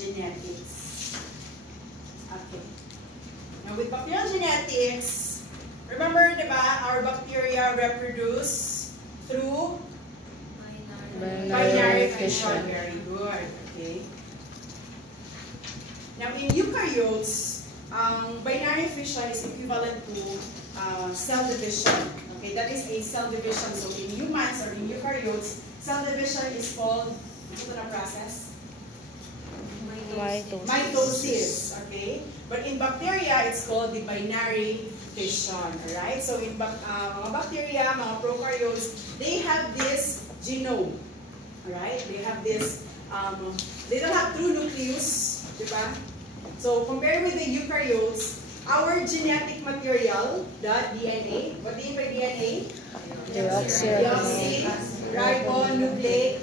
genetics. Okay. Now with bacterial genetics, remember, diba, our bacteria reproduce through binary fission. Very good. Okay. Now in eukaryotes, binary fission is equivalent to cell division. Okay, that is a cell division. So in humans or in eukaryotes, cell division is called, what's the process? Mitosis. Okay, but in bacteria, it's called the binary fission. Alright, so in mga bacteria, mga prokaryotes, they have this genome. Alright, they have this, they don't have true nucleus, diba? So compared with the eukaryotes, our genetic material, the DNA, what do you mean by DNA? Deoxyribonucleic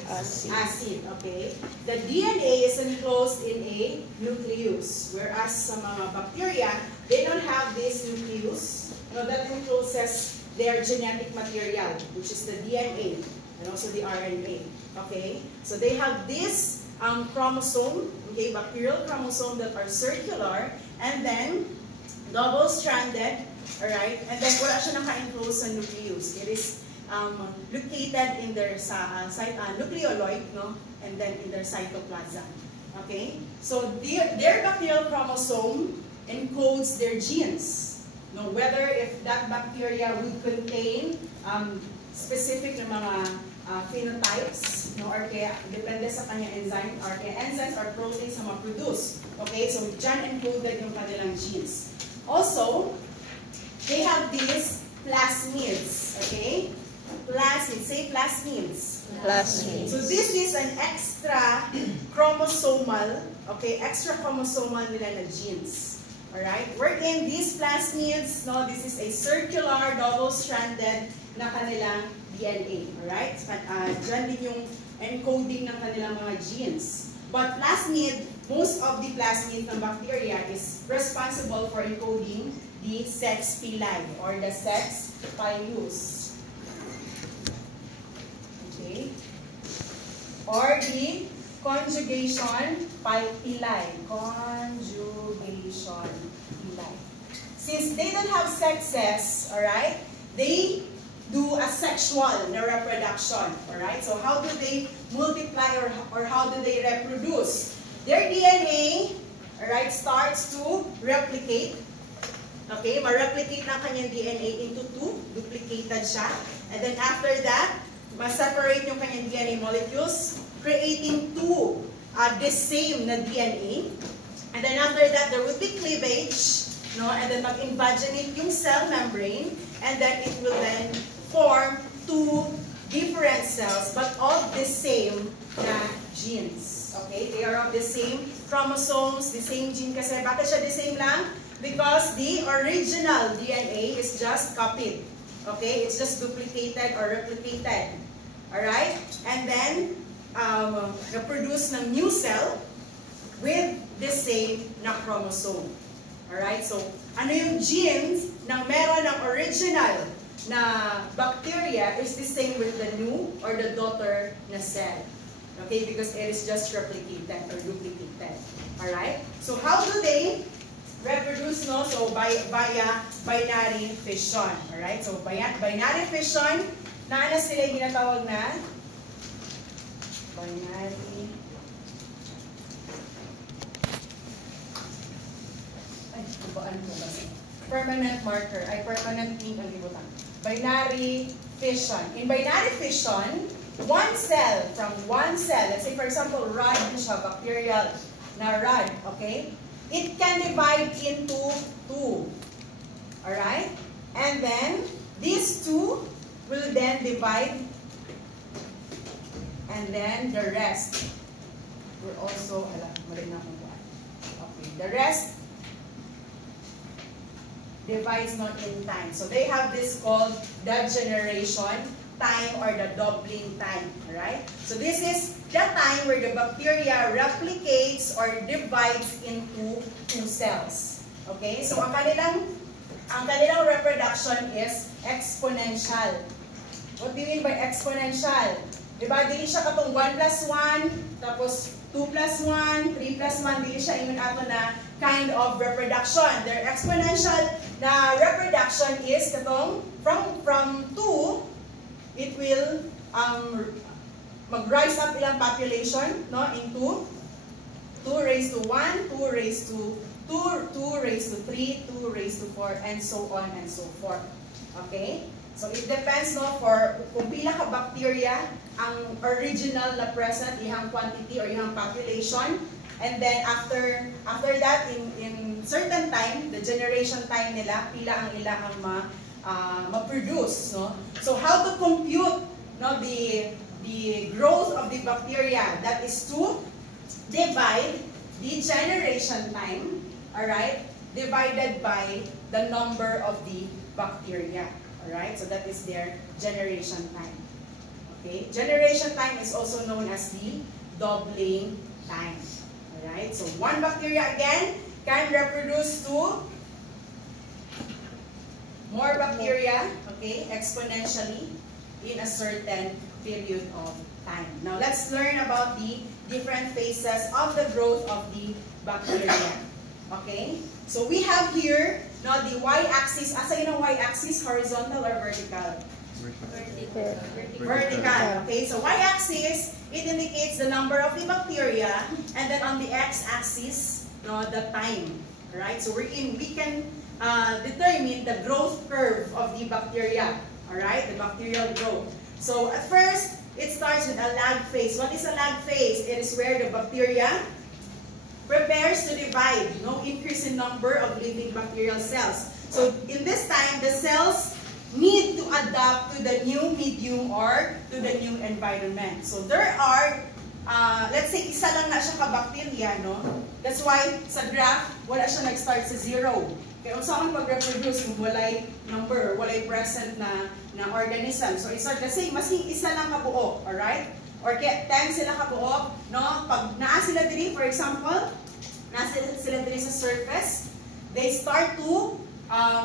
acid. Okay, the DNA is enclosed in a nucleus, whereas sa mga bacteria, they don't have this nucleus. That encloses their genetic material, which is the DNA and also the RNA. Okay, so they have this chromosome, okay, bacterial chromosome that are circular and then double-stranded, alright, and then wala siya naka-enclose sa nucleus. It is located in their nucleoloid, no, and then in their cytoplasm. Okay, so their bacterial chromosome encodes their genes. No, whether if that bacteria would contain specific na mga phenotypes, no, or kaya depende sa kanyang enzyme, or kaya enzymes or proteins na ma-produce. Okay, so dyan encoded yung kanilang genes. Also, they have these plasmids. Okay, plasmids. Say plasmids. Plasmids. So this is an extra chromosomal, okay, extra chromosomal nila na genes. Alright, wherein these plasmids, no, this is a circular, double-stranded na kanilang DNA. Alright, dyan din yung encoding ng kanilang mga genes. But plasmid, most of the plasmid ng bacteria is responsible for encoding the sex pili or the sex pilus. Okay, or the conjugation pili. Conjugation pili. Since they don't have sexes, alright, they do asexual na reproduction. Alright, so how do they multiply or how do they reproduce? Their DNA, alright, starts to replicate. Okay, ma-replicate na kanyang DNA into two, duplicated siya. And then after that, ma-separate yung kanyang DNA molecules, creating two the same na DNA. And then after that, there will be cleavage, no? And then mag-invaginate yung cell membrane, and then it will then form two different cells, but of the same na genes. Okay, they are of the same chromosomes, the same gene. Kasi bakit siya the same lang? Because the original DNA is just copied. Okay, it's just duplicated or replicated. Alright, and then produce ng new cell with the same na chromosome. Alright, so ano yung genes ng meron ng original na bacteria is the same with the new or the daughter na cell. Okay, because it is just replicated or duplicated. Alright, so how do they reproduce, no? So via binary fission. Alright, so binary fission, na sila yung ginatawag na binary. Ay, kubaan ko ba? Permanent marker. Ay, permanent ink ang libutan. Binary fission. In binary fission, one cell from one cell, let's say for example, rod siya, bacterial na rod, okay? It can divide into two. Alright? And then, these two will then divide, and then the rest will also, mali na akong buwan. Okay, the rest divides not in time. So they have this called degeneration time or the doubling time. Alright? So this is the time where the bacteria replicates or divides into two cells. Okay? So ang kanilang reproduction is exponential. What do you mean by exponential? Diba? Dili siya katong 1 plus 1, tapos 2 2 plus 1, 3 plus 1, dili siya ingon ato na kind of reproduction. Their exponential na reproduction is katong from 2, it will mag-rise up ilang population, no, into 2 raised to 1, 2 raised to 2, 2 raised to 3, 2 raised to 4, and so on and so forth. Okay? So it depends, no, for kung pila ka bacteria ang original na present, ihang quantity or ihang population. And then after that, in certain time, the generation time nila, pila ang ilang ma-produce, no? So how to compute, no, the growth of the bacteria? That is to divide the generation time, alright, divided by the number of the bacteria. Alright, so that is their generation time. Okay, generation time is also known as the doubling time. Alright, so one bacteria again can reproduce to more bacteria, okay, exponentially in a certain period of time. Now let's learn about the different phases of the growth of the bacteria. Okay, so we have here, no, the y-axis. Asa yun ang y-axis? Horizontal or vertical? Vertical. Okay, so y-axis, it indicates the number of the bacteria, and then on the x-axis, no, the time. Right? So we can determine the growth curve of the bacteria. Alright, the bacterial growth. So at first, it starts with a lag phase. What is a lag phase? It is where the bacteria prepares to divide, no, increase in number of living bacterial cells. So in this time, the cells need to adapt to the new medium or to the new environment. So there are, let's say, isa lang na siya ka-bacteria, no? That's why sa graph, wala siya nag-start sa 0. Kaya kung saan mag-reproduce kung walay number, walay present na organism. So it's kasi masing isa lang kabuo, alright? Or kaya 10 sila kabuo, no? Pag naa sila diri, for example, naa sila diri sa surface, they start to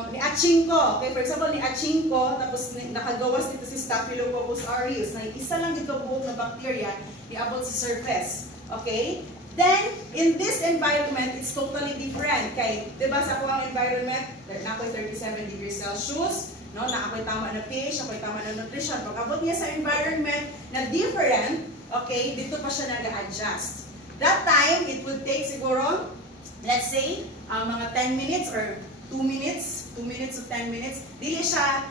ni-atching ko. Okay, for example, ni-atching ko, tapos nakagawas dito si Staphylococcus aureus, na isa lang dito buong na bacteria, niabot sa surface. Okay? Then, in this environment, it's totally different. Kay, di ba sa kuwang environment, na ako'y 37 degrees Celsius, no, na ako'y tama na pH, ako'y tama na nutrition. Pag abot niya sa environment na different, okay, dito pa siya nag-adjust. That time, it would take siguro, let's say, mga 10 minutes or 2 minutes to 10 minutes. Dili siya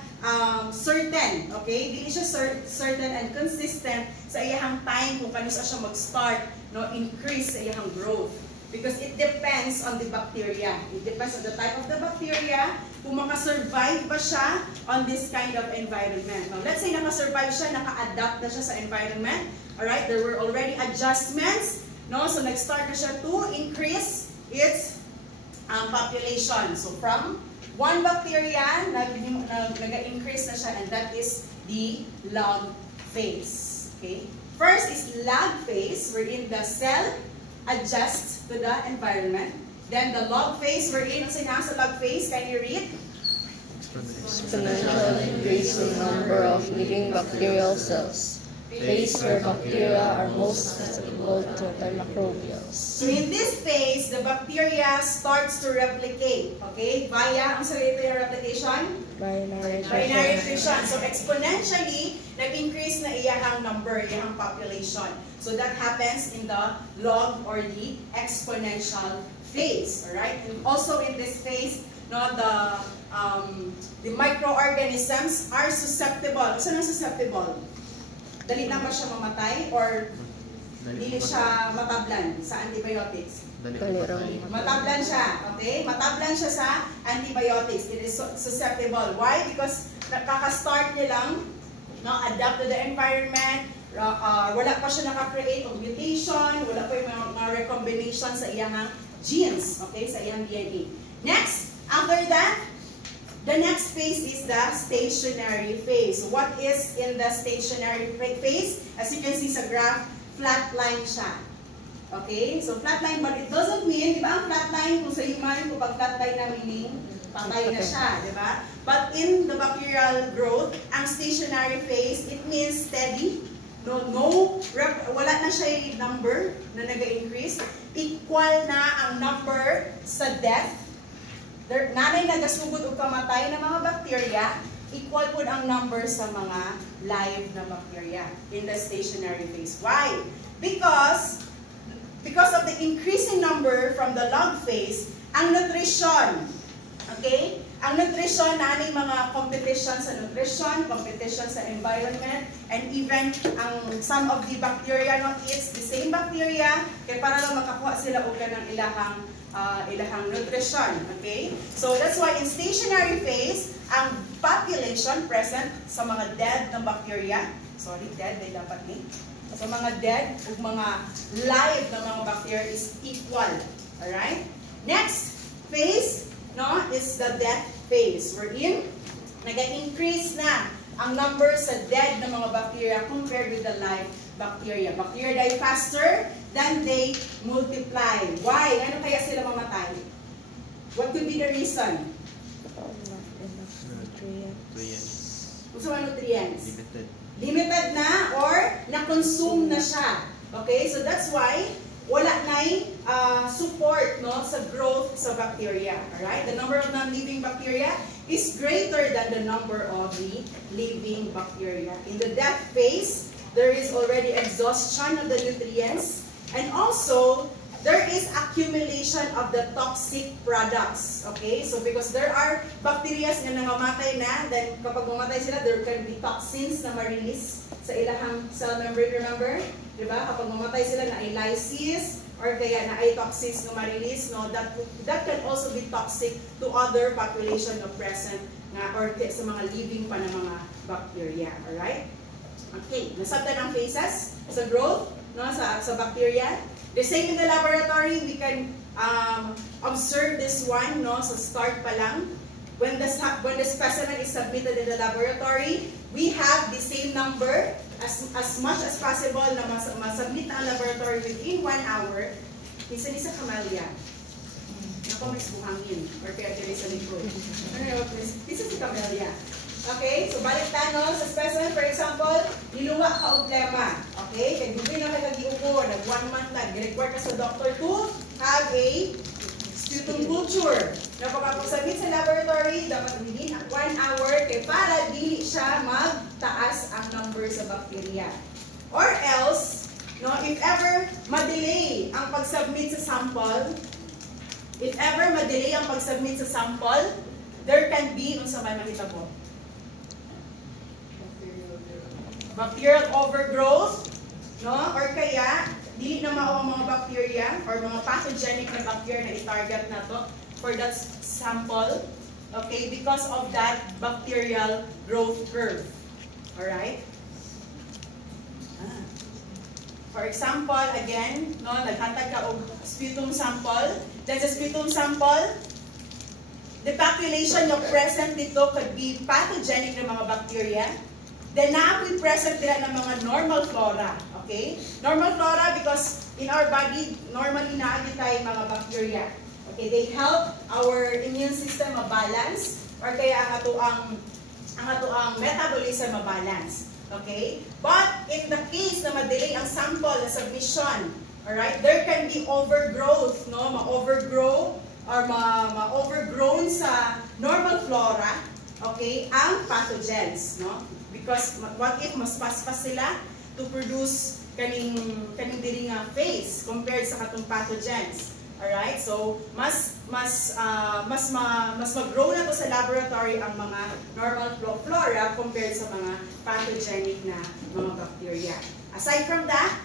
certain, okay? Dili siya certain and consistent sa iyang time kung kano siya mag-start, no, increase sa iyang growth. Because it depends on the bacteria. It depends on the type of the bacteria, kung makasurvive ba siya on this kind of environment. Now, let's say nakasurvive siya, naka-adapt na siya sa environment. Alright, there were already adjustments, no? So, nag-start na siya to increase its population. So, from one bacteria, nag-increase na siya, and that is the log phase. Okay? First is lag phase, wherein the cell adjusts to the environment. Then the log phase, wherein, sa log phase, can you read? Exponential increase in number of living bacterial cells. Phase where bacteria are most susceptible to antimicrobials. So in this phase, the bacteria starts to replicate. Okay? Via, ang salita yung replication? Binary fission. So exponentially, nag-increase na iyahang number, iyahang population. So that happens in the log or the exponential phase. Alright? And also in this phase, no, the microorganisms are susceptible. Saan ang susceptible? Dali na ba siya mamatay or dili siya matablan sa antibiotics? Matablan siya, okay? Matablan siya sa antibiotics. It is susceptible. Why? Because nakaka-start nilang, no, adapt to the environment, wala pa siya naka-create of mutation, wala pa yung mga recombination sa iyang genes, okay? Sa iyang DNA. Next, after that, the next phase is the stationary phase. What is in the stationary phase? As you can see sa graph, flat line siya. Okay? So flat line, but it doesn't mean, di ba ang flat line, kung sa human, kung pag flat line na meaning, patay na siya, di ba? But in the bacterial growth, ang stationary phase, it means steady, wala na siya number na nag-increase. Equal na ang number sa death. Nanay nagasugod o kamatay na mga bacteria, equal po ang number sa mga live na bacteria in the stationary phase. Why? Because of the increasing number from the log phase, ang nutrition, okay? Ang nutrition, naning mga competition sa nutrition, competition sa environment, and even some of the bacteria not eats the same bacteria, kaya para lang makakuha sila og kanang ilahang nutrition, okay? So that's why in stationary phase, ang population present sa mga dead na bacteria, dead ay dapat ni. So mga dead ug mga live na mga bacteria is equal. Alright? Next phase, is the death phase. Wherein, nag-increase na ang number sa dead na mga bacteria compared with the live bacteria. Bacteria die faster than they multiply. Why? Ano kaya sila mamatay? What could be the reason? Gusto mo nutrients? Limited na or na-consume na siya. Okay? So that's why wala na'y support sa growth sa bacteria. Alright? The number of non-living bacteria is greater than the number of the living bacteria. In the death phase, there is already exhaustion of the nutrients, and also there is accumulation of the toxic products. Okay? So because there are bacteria na nangamatay na, then kapag mamatay sila, there can be toxins na ma-release sa ilahang cell membrane, remember? Diba? Kapag mamatay sila na ay lysis, or kaya na ay toxins na ma-release, that can also be toxic to other population of present or sa mga living pa na mga bacteria. Alright? Okay, nasabtan ang phases sa growth sa bacteria. The same in the laboratory, we can observe this one sa start pa lang. When the specimen is submitted in the laboratory, we have the same number as much as possible na masubmit ang laboratory within 1 hour. Isa-isa kamalya. Naku, may buhangin. Or kaya kaya sa likod. Isa si kamalya. Okay, so balik tayo sa specimen. For example, niluwa ka o plema. Okay, kaya gubi na kayo nag-iupo, nag 1 month na, gi-require ka sa doctor to have a sputum culture. Na pagkakasabit sa laboratory, dapat within 1 hour, kaya para dili siya magtaas ang number sa bacteria. Or else, if ever ma-delay ang pag-submit sa sample, there can be, sa may makita po, bacterial overgrowth, or kaya, dili na mao ang mga bacteria or mga pathogenic na bacteria na i-target na to for that sample, okay, because of that bacterial growth curve. Alright? For example, again, naghatag ka og sputum sample. Then sa sputum sample, the population of present dito could be pathogenic na mga bacteria. Then na-apoy present nila ng mga normal flora. Okay? Normal flora because in our body, normally naagit tayo mga bacteria. Okay? They help our immune system ma-balance or kaya ang atoang metabolism ma-balance. Okay? But in the case na ma-delay ang sample na submission, alright, there can be overgrowth, ma-overgrow or ma-overgrown sa normal flora, okay, ang pathogens, Because what if mas paspas sila to produce kaning diri nga phase compared sa katong pathogens. Alright? So mas mag-grow na to sa laboratory ang mga normal flora compared sa mga pathogenic na mga bacteria. Aside from that,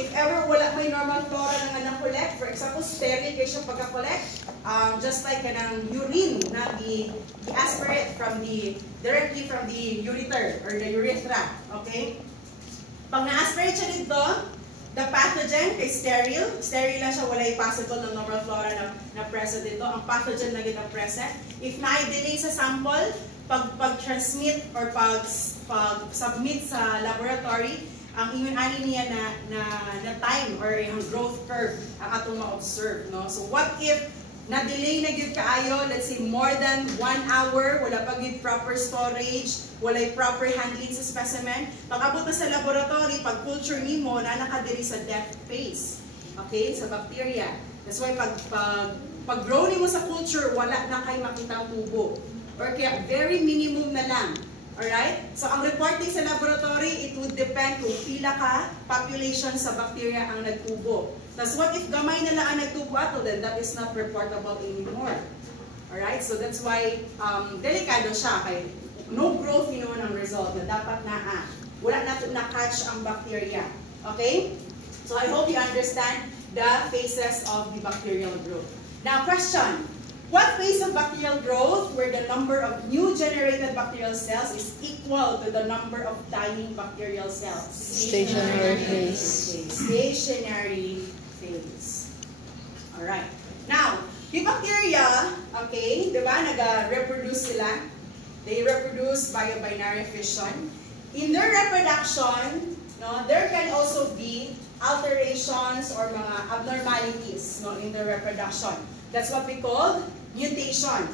if ever wala may normal flora na na-collect, for example, sterile kayo siya pagka-collect, just like kanang urine na i-aspirate directly from the ureter or the urethra, okay? Pag na-aspirate siya dito, the pathogen is sterile. Sterile lang siya, wala possible na normal flora na present dito. Ang pathogen na gitang present. If na-delay sa sample, pag-transmit or pag-submit sa laboratory, ang immune ani niya na time or yung growth curve ang atong ma-observe. So what if na-delay na gyud kaayo, let's say more than 1 hour, wala pa gyud proper storage, walay proper handling sa specimen, pag-abot na sa laboratory, pag-culture nimo na nakadiri sa death phase. Okay, sa bacteria. That's why pag-grow nimo sa culture, wala na kay makitang tubo. Or kaya very minimum na lang. Alright? So ang reporting sa laboratory, it would depend kung pila ka population sa bacteria ang nagtubo. Tapos what if gamay na lang ang nagtubo ato, then that is not reportable anymore. Alright? So that's why delikado siya. Kay no growth yun ang result na dapat na wala na na-catch ang bacteria. Okay? So I hope you understand the phases of the bacterial growth. Now question. What phase of bacterial growth where the number of new generated bacterial cells is equal to the number of dying bacterial cells? Stationary phase. Okay, stationary phase. Alright. Now, yung bacteria, okay, di ba, nag-reproduce sila. They reproduce via binary fission. In their reproduction, no, there can also be alterations or mga abnormalities, no, in their reproduction. That's what we call mutation.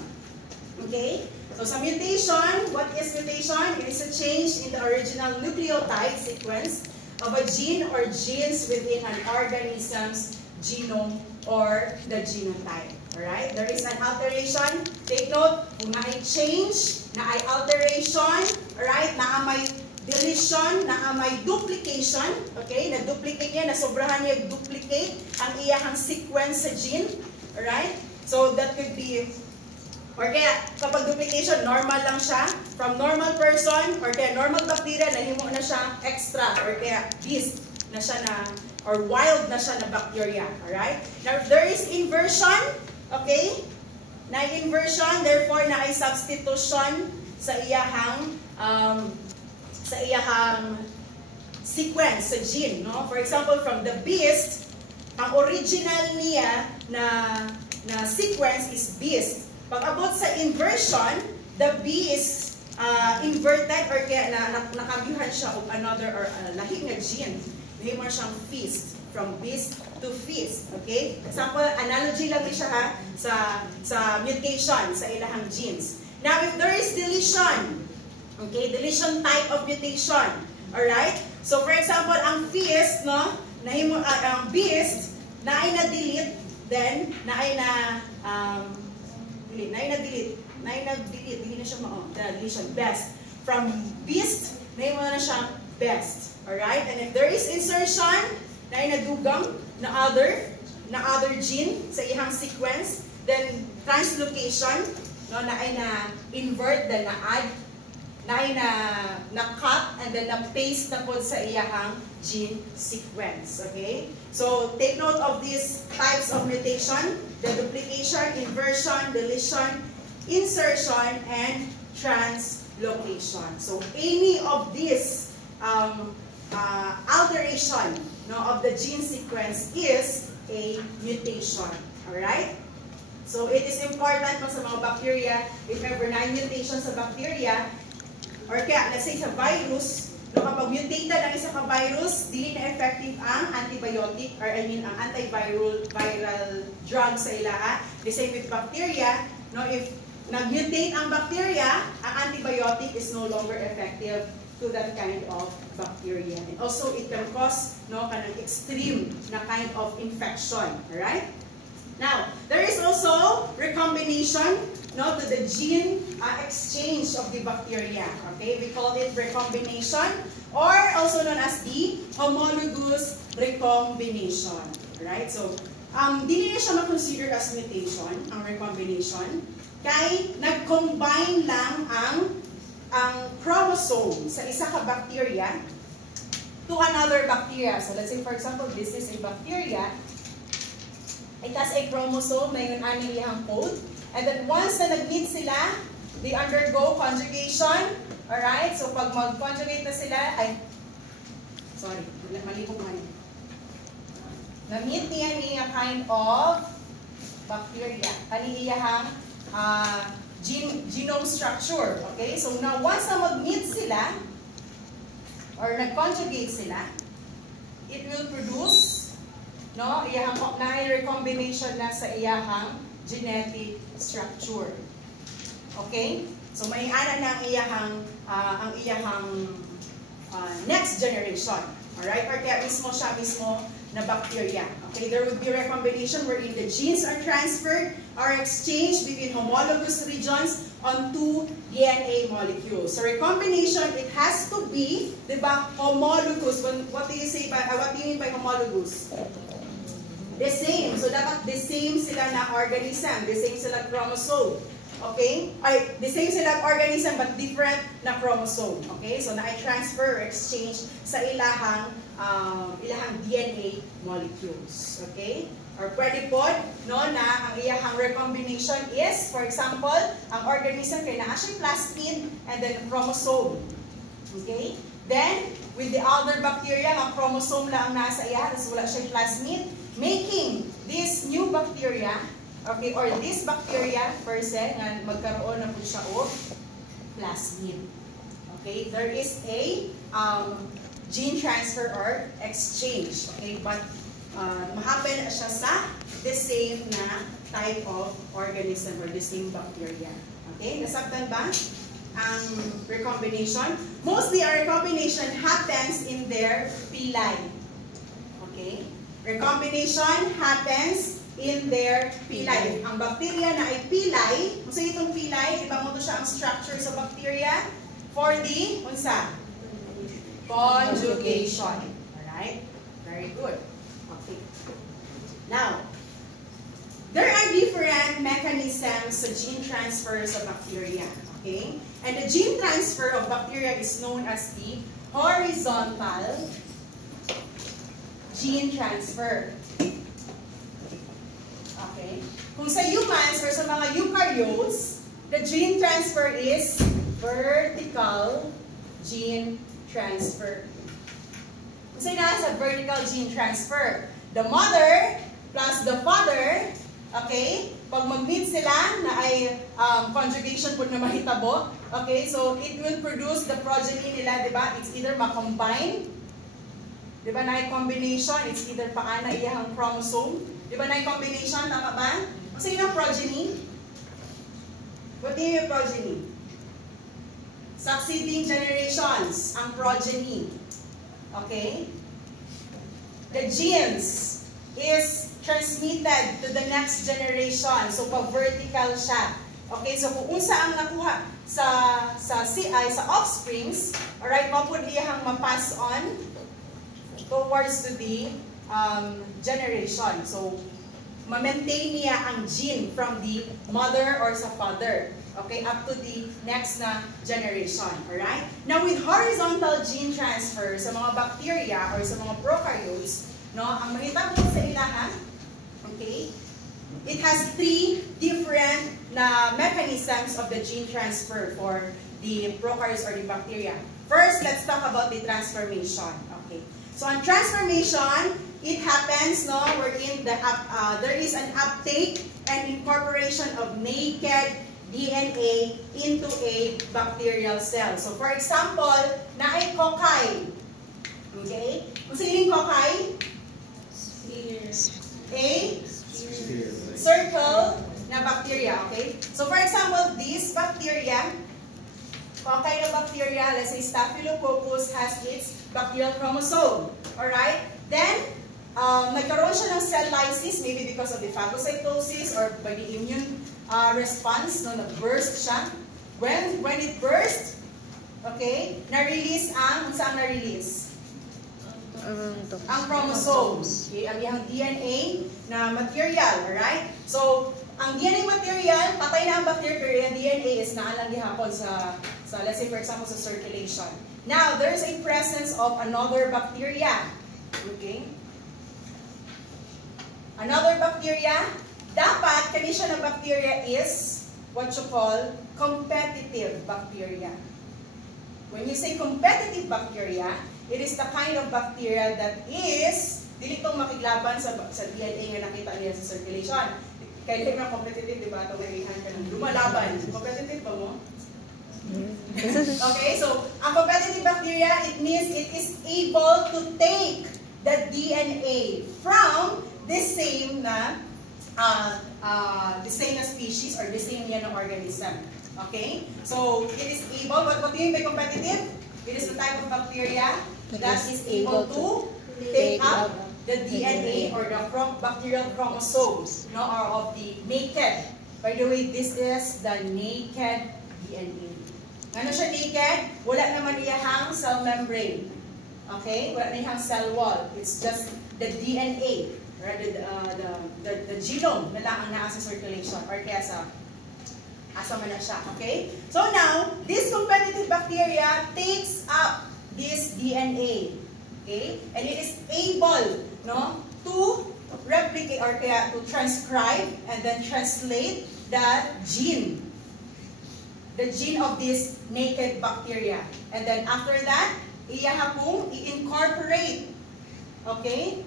Okay? So sa mutation, what is mutation? It is a change in the original nucleotide sequence of a gene or genes within an organism's genome or the genotype. Alright? There is an alteration. Take note, kung na-change, na-ay alteration, alright, na-may deletion, na-may duplication, okay? Na-duplicate niya, na-sobrahan niya duplicate ang iyahang sequence sa gene. Alright? So, that could be, or kaya, kapag duplication, normal lang siya, from normal person, or kaya normal bacteria, nahimo na siya extra, or kaya beast na siya na, or wild na siya na bacteria. Alright? Now, if there is inversion, okay? Na-inversion, therefore, na-ay substitution sa iyahang, sequence, sa gene, no? For example, from the beast, ang original niya na sequence is beast. Pag abot sa inversion, the B is inverted or kaya nakabyuhan siya of another or lahi nga gene. May mo siyang feast, from beast to feast. Okay? Example, analogy lang siya ha, sa mutation sa ilahang genes. Now, if there is deletion, okay, deletion type of mutation, alright? So, for example, ang feast, no, ang beast, na ay na-delete, then, na ay na-delete, hindi na siya deletion, best. From beast, na mo na siyang best. Alright? And if there is insertion, na ay nadugang na other gene sa ihang sequence, then translocation, no, na ay na-invert, then na-add, na-cut, and then na-paste na po sa iyahang gene sequence. Okay? So, take note of these types of mutation, the duplication, inversion, deletion, insertion, and translocation. So, any of these alteration, no, of the gene sequence is a mutation. Alright? So, it is important no, sa mga bacteria, if ever na mutation sa bacteria, or kaya, let's say sa virus, no, kapag mutated ang isa ka virus, dili na effective ang antibiotic, or I mean, ang antiviral drug sa ilaa. The same with bacteria, no, if nag-mutate ang bacteria, ang antibiotic is no longer effective to that kind of bacteria. And also, it can cause no, kanang extreme na kind of infection. Alright? Now, there is also recombination no, to the gene exchange of the bacteria. Okay, we call it recombination or also known as the homologous recombination. Right? So, dili na siya ma-consider as mutation, ang recombination, kay nag-combine lang ang chromosome sa isa ka bacteria to another bacteria. So, let's say for example, this is a bacteria. It has a chromosome, mayroon ani iyang code. And then once na nag-meet sila, they undergo conjugation. Alright? So pag mag-conjugate na sila, mali po man. Na-meet niya kind of bacteria. Kani iyahang genome structure. Okay? So now once na mag-meet sila, or nag-conjugate sila, it will produce no? Iyahang na-recombination na sa iyahang genetic structure. Okay? So may ana na ang iyahang next generation. Alright? Or kaya mismo siya na bacteria. Okay? There would be recombination wherein the genes are transferred or exchanged between homologous regions on two DNA molecules. So recombination, it has to be, diba, homologous. What do you mean by homologous? The same. So dapat the same sila na organism, the same sila chromosome. Okay? Ay, the same sila organism but different na chromosome. Okay? So na-transfer or exchange sa ilahang DNA molecules. Okay? Or pwede po, no, na ang iyahang recombination is, for example, ang organism kay naa siya plasmid and then chromosome. Okay? Then, with the other bacteria, ang chromosome lang nasa iya, tapos wala siya plasmid, making this new bacteria, okay, or this bacteria per se, nga magkaroon na po siya o plasmid. Okay? There is a gene transfer or exchange. Okay? But mahappen siya sa the same na type of organism or the same bacteria. Okay? Nasabtan ba ang recombination? Mostly, our recombination happens in their villi. Okay? Recombination happens in their villi. Ang bacteria na ay villi, kung sa itong villi, iba mo to siya ang structure sa bacteria for the, unsa? Conjugation. Alright? Very good. Okay. Now, there are different mechanisms sa gene transfer sa bacteria. Okay? And the gene transfer of bacteria is known as the horizontal gene transfer. Okay? Kung sa humans or sa mga eukaryotes, the gene transfer is vertical gene transfer. Kasi nasa vertical gene transfer, the mother plus the father, okay, pag mag-meet sila na ay conjugation po na mahitabo, okay, so it will produce the progeny nila, di ba? It's either ma-combine, di ba, na combination, it's either paana iyahang chromosome, di ba, na combination, tama ba? Kasi yung progeny, what do you mean progeny? Succeeding generations, ang progeny. Okay? The genes is transmitted to the next generation. So, pag-vertical siya. Okay? So, kung unsa ang nakuha sa offsprings, alright, mapud iyahang ma-pass on towards to the generation. So, ma-maintain niya ang gene from the mother or sa father. Okay, up to the next na generation. Alright? Now, with horizontal gene transfer sa mga bacteria or sa mga prokaryotes, no, ang mahitabo sa ilaha, okay, it has three different na mechanisms of the gene transfer for the prokaryotes or the bacteria. First, let's talk about the transformation. Okay. So, on transformation, it happens, no, wherein there is an uptake and incorporation of naked DNA into a bacterial cell. So, for example, naay cocci. Okay? Kung siling cocci? A circle na bacteria. Okay? So, for example, this bacteria, cocci na bacteria, let's say Staphylococcus, has its bacterial chromosome. Alright? Then, nagkaroon siya ng cell lysis, maybe because of the phagocytosis or by the immune response, no, nag-burst siya. When it burst, okay, na-release saan na-release? Ang chromosomes. Okay, ang iyang DNA na material, alright? So, ang DNA material, patay na ang bacteria, pero yung DNA is naalang gihapon sa, let's say for example, sa circulation. Now, there's a presence of another bacteria. Okay? Another bacteria, dapat, kani siya na bacteria is what you call competitive bacteria. When you say competitive bacteria, it is the kind of bacteria that is, dili itong makiglaban sa DNA nga nakita niya sa circulation. Kaya hindi mo competitive, di ba? Itong narihan ka ng lumalaban. Competitive ba mo? Okay, so, ang competitive bacteria, it means it is able to take the DNA from the same na species or the same yan ng organism. Okay? So, it is able, what do you mean by competitive? It is the type of bacteria that is able to take up the DNA or the bacterial chromosomes, no, or of the naked. By the way, this is the naked DNA. Ano siya naked? Wala naman iyahang cell membrane. Okay? Wala na iyahang cell wall. It's just the DNA, right? The genome na lang ang naa sa circulation or kaya sa asa man na siya. Okay? So now, this competitive bacteria takes up this DNA. Okay? And it is able, no, to replicate or kaya to transcribe and then translate the gene of this naked bacteria. And then after that, iya pong i-incorporate. Okay?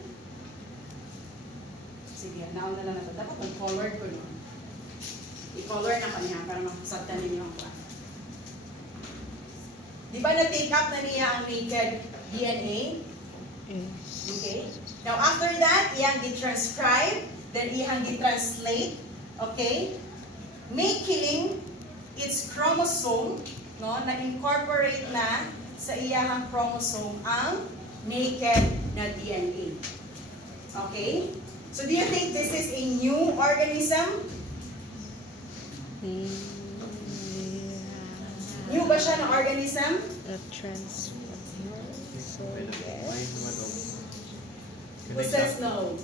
Sige, naon na lang na ito. Dapat mag-colored ko, no? I-color na kanya para makasabtan ninyo ang plan. Di ba na-take up na niya ang naked DNA? Okay? Now, after that, iyang di-transcribe, then iyang di-translate, okay? Making its chromosome, no, na-incorporate na sa iyang chromosome ang naked na DNA. Okay? So, do you think this is a new organism? New ba siya ng organism? Transfer. So, yes. Who says no?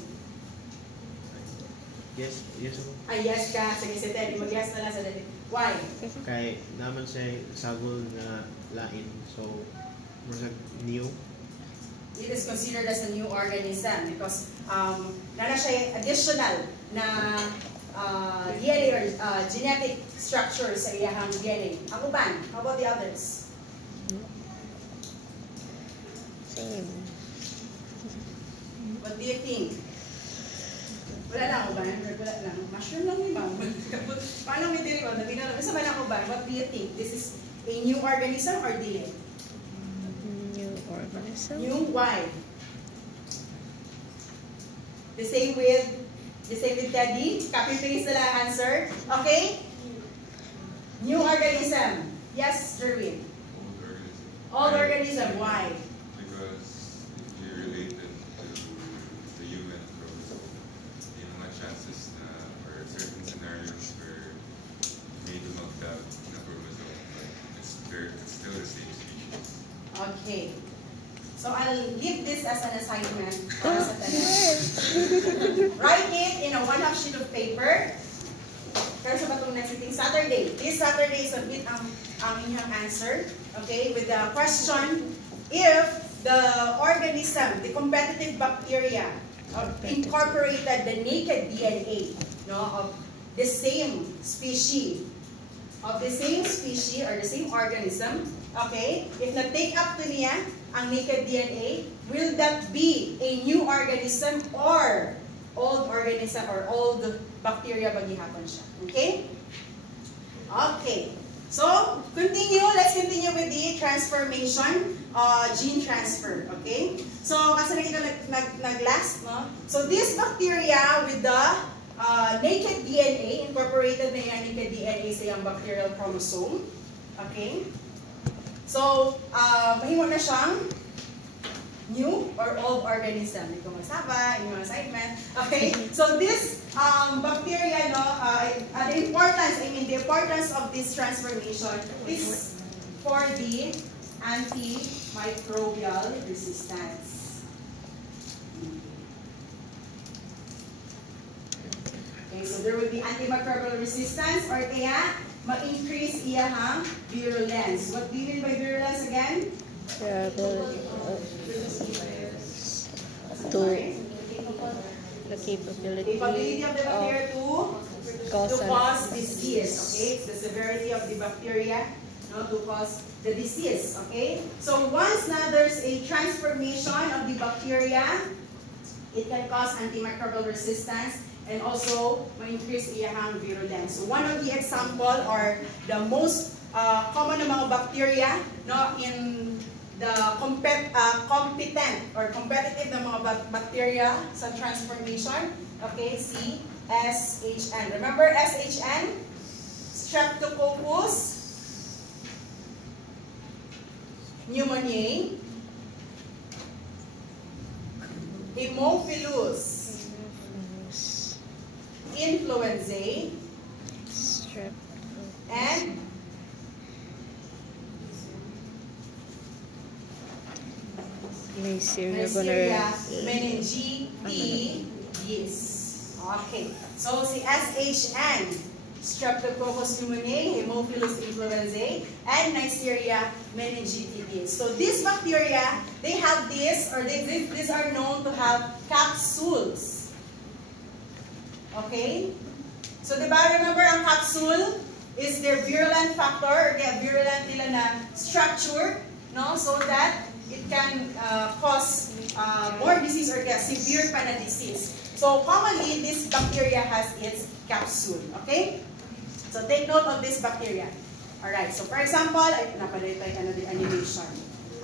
Yes, yes ako. Yes ka. Sige, si Teddy. Mag-yes na lang sa Teddy. Why? Kay naman siya sagol na lain. So, masag new. It is considered as a new organism because nana siya additional na DNA or genetic structure sa iyahang DNA. Ang uban, how about the others? Same. What do you think? Wala lang uban, wala lang. Mushroom lang yung ma'am. Paano may diri ko? Nabi na lang. Isa ba lang uban? What do you think? This is a new organism or delay? New organism. New, why? The same with Teddy. Copy-paste na lang answer. Okay? New organism. Yes, Jerwin. Old organism. Why? Because if you relate it to the human chromosome, yung mga chances na or certain scenarios where may dumagdag na chromosome, but it's still the same species. Okay. So I'll give this as an assignment para sa tanan. Write it in a 1/2 sheet of paper. Pero sa batong next meeting, Saturday. This Saturday, submit ang inyong answer. Okay? With the question, if the organism, the competitive bacteria, incorporated the naked DNA, no, of the same species, or the same organism, okay? If na-take up to niya ang naked DNA, will that be a new organism or old organism or old bacteria paghihapon siya? Okay? Okay. So, let's continue with the transformation, gene transfer. Okay? So, kasi na ito nag-last, no? So, this bacteria with the naked DNA, incorporated na yung naked DNA sa yung bacterial chromosome. Okay? So, mahimo na siyang new or old organism. Ito magsaba, inyong assignment. Okay? So, this bacteria, no, the importance of this transformation is for the antimicrobial resistance. Okay, so there will be antimicrobial resistance or kaya ma-increase iyahang virulence. What do you mean by virulence again? The ability the capability Capability of the bacteria to cause disease. Okay, it's the severity of the bacteria, no, to cause the disease. Okay, so once na there's a transformation of the bacteria, it can cause antimicrobial resistance and also ma-increase iyahang virulence. So one of the example or the most common na mga bacteria, no, in the competent or competitive na mga bacteria sa transformation. Okay, si SHN. Remember SHN? Streptococcus pneumoniae, Haemophilus influenzae, and Neisseria meningitidis. Okay. So, si SHN, Streptococcus pneumoniae, Haemophilus influenzae, and Neisseria meningitidis. So, these bacteria, they have this, or these are known to have capsules. Okay? So, diba, remember ang capsule is their virulent factor, or their virulent nila na structure, no? So that it can cause more disease or severe pa na disease. So commonly, this bacteria has its capsule. Okay? So take note of this bacteria. Alright, so for example, napalit tayo na the animation.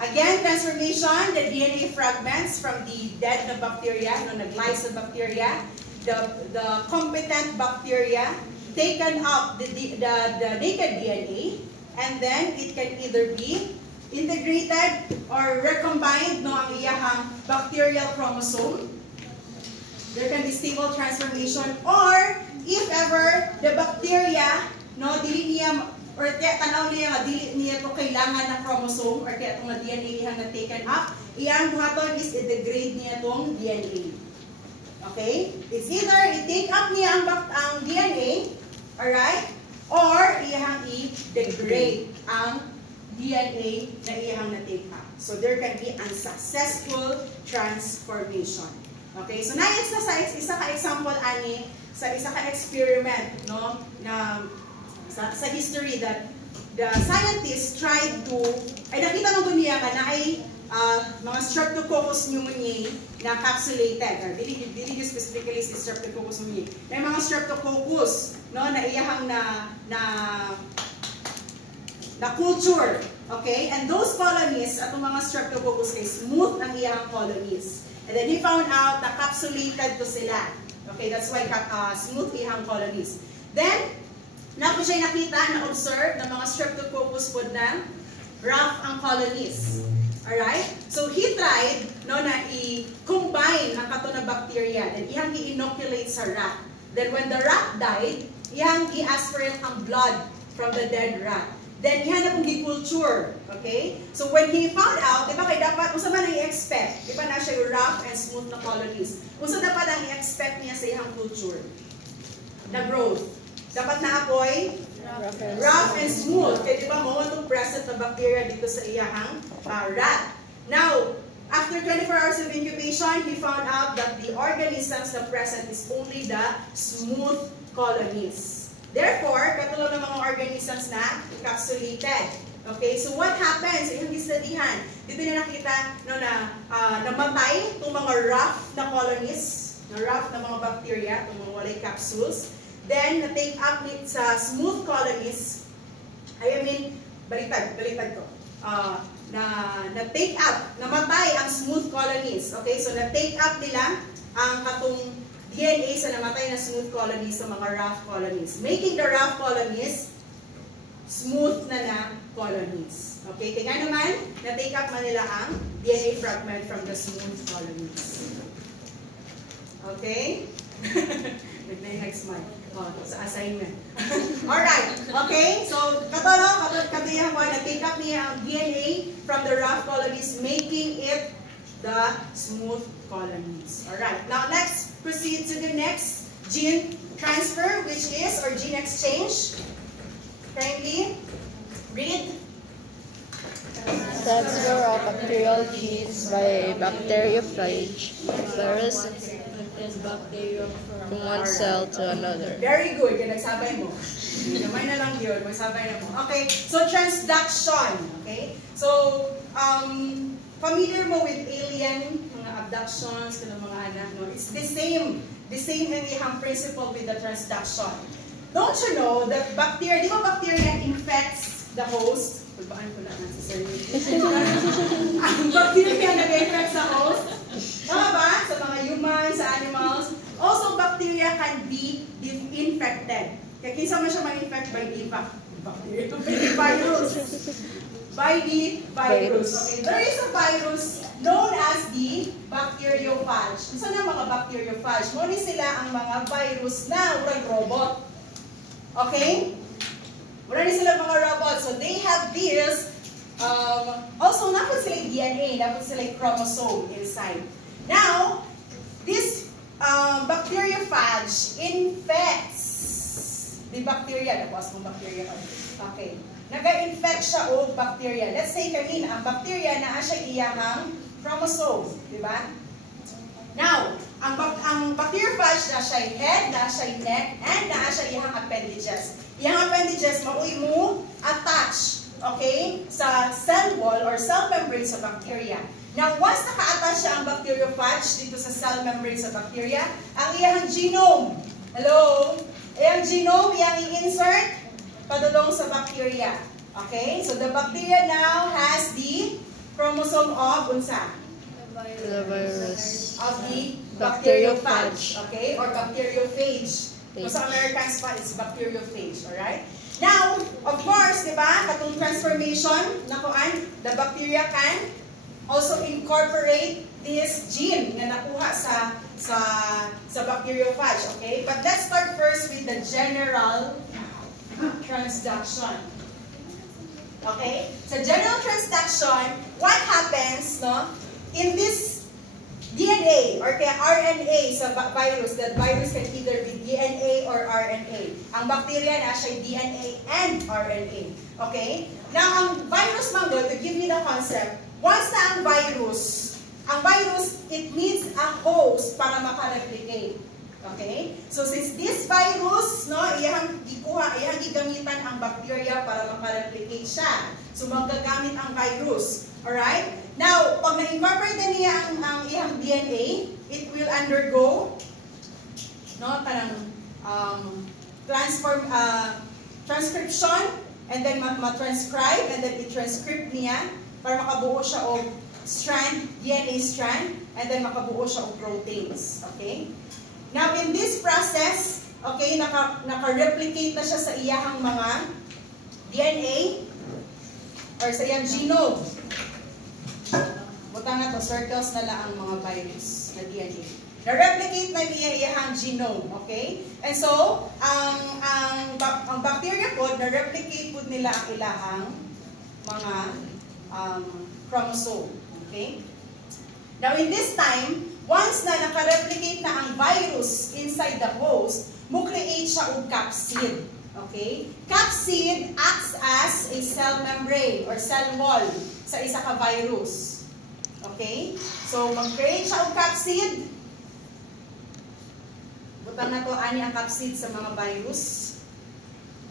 Again, transformation, the DNA fragments from the dead na bacteria, no, nag-lyse na bacteria, the competent bacteria, taken up the naked DNA, and then it can either be integrated or recombined, no, ang iyahang bacterial chromosome. There can be stable transformation, or if ever the bacteria, no, dili niya or kaya tanaw niya nga dili niya to kailangan ng chromosome or kaya itong DNA niya na taken up, iyang buhaton is i-degrade niya itong DNA. Okay? It's either i-take up niya ang DNA, alright, or iyang i-degrade ang DNA na iyang na-take up. So there can be unsuccessful transformation. Okay? So na isa ka example ani sa isa ka experiment, no, na sa history that the scientists tried to, ay nakita mo niya nga na ay mga Streptococcus pneumoniae na capsulated, or dili specifically si Streptococcus pneumoniae, na mga Streptococcus, no, na iyahang na culture, okay? And those colonies, atong mga Streptococcus ay smooth ang iyahang colonies. And then he found out na capsulated to sila. Okay, that's why smooth iyahang colonies. Then, napo siya nakita, na-observe ng mga Streptococcus po na rough ang colonies. Alright? So, he tried, no, na i-combine ang kato na bacteria. Then, iyang i-inoculate sa rat. Then, when the rat died, iyang i-aspirate ang blood from the dead rat. Then, iyang na kong i-culture. Okay? So, when he found out, di ba kay dapat, kung saan man i-expect, di ba na siya yung rough and smooth na colonies, kung saan dapat ang i-expect niya sa iyang culture? The growth. Dapat na apoy rough and smooth. Kaya di ba mo itong present na bacteria dito sa iyahang rat. Now, after 24 hours of incubation, he found out that the organisms na present is only the smooth colonies. Therefore, katulad ng mga organisms na encapsulated. Okay, so what happens? Yung gistudihan, dito na nakita no, na namatay itong mga rough na colonies, na rough na mga bacteria, itong mga walay capsules. Then, na-take up sa smooth colonies, baliktad ko, na-take up, namatay ang smooth colonies. Okay, so na-take up nila ang katong DNA sa namatay na smooth colonies sa mga rough colonies, making the rough colonies smooth na colonies. Okay, kaya naman, na-take up man nila ang DNA fragment from the smooth colonies. Okay? Nag-smile. Sa assignment. Alright. Okay? So, katuloy mo, na-take up niya ang DNA from the rough colonies, making it the smooth colonies. Alright. Now, let's proceed to the next gene transfer, which is, or gene exchange. Kindly read. Transfer of bacterial genes by a bacteriophage, virus, and bacterium from one cell to another. Very good. Kaya nagsabay mo. Gamay na lang yun. Magsabay na mo. Okay. So, transduction. Okay. So, familiar mo with alien, mga abductions, kaya mga anak, no? It's the same ang ihang principle with the transduction. Don't you know that bacteria, di ba bacteria infects the host? Tulbaan ko lang sa sarili. Ang bacteria nag-infect sa host. Tama ba? Sa mga humans, sa animals. Also, bacteria can be infected. Kaya kinsa man siya ma-infect by the bacteria, by the virus. By the virus. Okay, there is a virus known as the bacteriophage. Isa na mga bacteriophage. Muna sila ang mga virus na urang robot. Okay? Wala rin sila mga robots. So they have this, also napod sila yung DNA, napod sila yung chromosome inside. Now, this bacteriophage infects the bacteria. Nakuas mong bacteria. Okay. Naga-infect siya o bacteria. Let's say kanina, ang bacteria na siya iyahang chromosome. Diba? Now, ang bacteriophage na siya head, na siya neck, and na siya iyahang appendages. Iyang appendages, mauwi mo attach, okay, sa cell wall or cell membrane sa bacteria. Now, once naka-attach siya ang bacteriophage dito sa cell membrane sa bacteria, ang iyang genome, hello, iyang genome, iyang i-insert, padulong sa bacteria. Okay? So, the bacteria now has the chromosome of unsa? The virus. Of the bacteriophage. Okay? Or bacteriophage. So, sa Americans pa, it's bacteriophage. Alright? Now, of course, di ba, katong transformation, nakuan, the bacteria can also incorporate this gene na nakuha sa bacteriophage. Okay? But let's start first with the general transduction. Okay? Sa general transduction, what happens, no? In this DNA or kaya RNA sa virus, that virus can either be DNA or RNA. Ang bacteria na siya DNA and RNA. Okay? Now, ang virus mango, to give you the concept, once na ang virus, it needs a host para makareplicate. Okay? So, since this virus, no, iyang gigamitan ang bacteria para makareplicate siya. So, magagamit ang virus. Alright? Now, pag na-incorporate na niya ang iyang DNA, it will undergo, no, parang, transcription, and then ma-transcribe, and then i-transcript niya para makabuo siya og strand, DNA strand, and then makabuo siya og proteins. Okay? Now, in this process, okay, naka-replicate na siya sa iyahang mga DNA or sa iyang genome. Butang na to, circles na lang ang mga virus na DNA. Na-replicate na niya iyahang genome, okay? And so, ang bacteria po, na-replicate po nila ang ilahang mga chromosome, okay? Now, in this time, once na naka-replicate na ang virus inside the host, mo-create siya og capsid. Okay? Capsid acts as a cell membrane or cell wall sa isa ka virus. Okay? So, mag-create siya og capsid. Butang na to, ani ang capsid sa mga virus.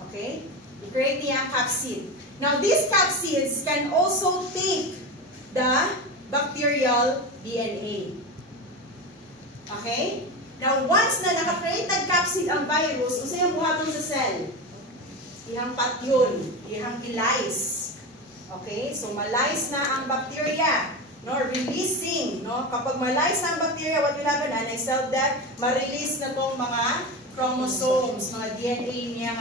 Okay? I-create niya ang capsid. Now, these capsids can also take the bacterial DNA. Okay? Now, once na naka-create ng capsid ang virus, usa yung buhaton sa cell. Ihang patyon, ihang i-lyse. Okay? So, ma-lyse na ang bacteria. No? Releasing. No? Kapag ma-lyse na ang bacteria, what will happen? Ang cell death, ma-release na itong mga chromosomes, mga DNA niya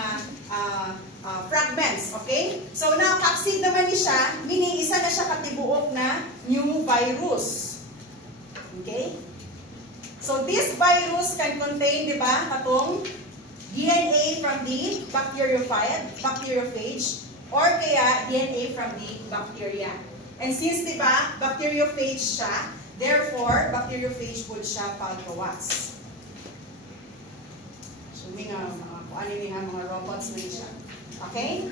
fragments. Okay? So, now, capsid naman ni siya, meaning isa na siya katibuok na new virus. Okay? So, this virus can contain, di ba, katong DNA from the bacteriophage, or kaya DNA from the bacteria. And since, di ba, bacteriophage siya, therefore, bacteriophage po siya pagkawas. So, may nga, kung ano nga mga robots na siya. Okay?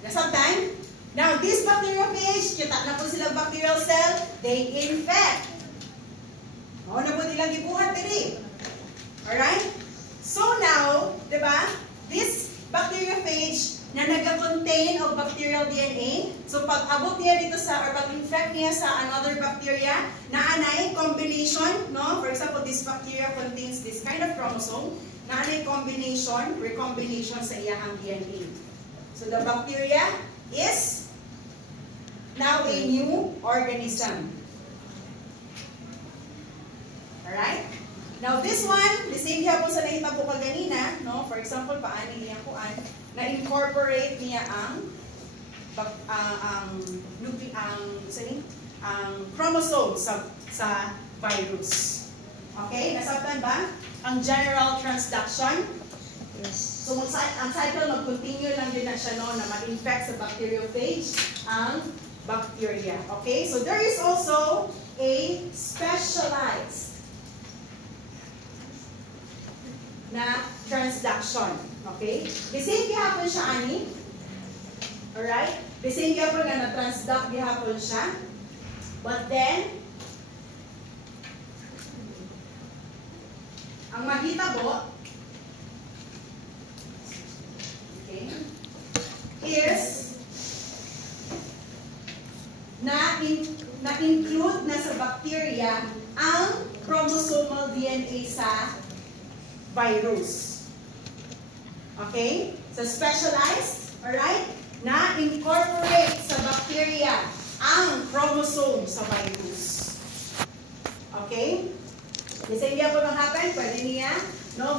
Nasa time? Now, this bacteriophage, kita na po silang bacterial cell, they infect. O, na po nilang ibuhat dili. Alright? So now, di ba, this bacteriophage na nag-contain of bacterial DNA, so pag abot niya dito sa, or pag-infect niya sa another bacteria, na anay combination, no? For example, this bacteria contains this kind of chromosome, na anay combination, recombination sa iyahang DNA. So the bacteria is now a new organism. Alright? Now this one, the same hapon sa nakita po kaganina, no? For example, paani niya kuan, na-incorporate niya ang chromosome sa virus. Okay? Nasabtan ba? Ang general transduction. Yes. So, ang cycle, mag-continue lang din na siya, no, na mag-infect sa bacteriophage ang bacteria. Okay? So, there is also a specialized na transduction. Okay? The same gihapon siya, ani. Alright? The same gihapon nga na-transduct gihapon siya. But then, ang mahitabo, okay, is na-include na sa bacteria ang chromosomal DNA sa virus. Okay? So, specialized, alright, na-incorporate sa bacteria ang chromosome sa virus. Okay? Kasi hindi po nang happen, pwede niya, no,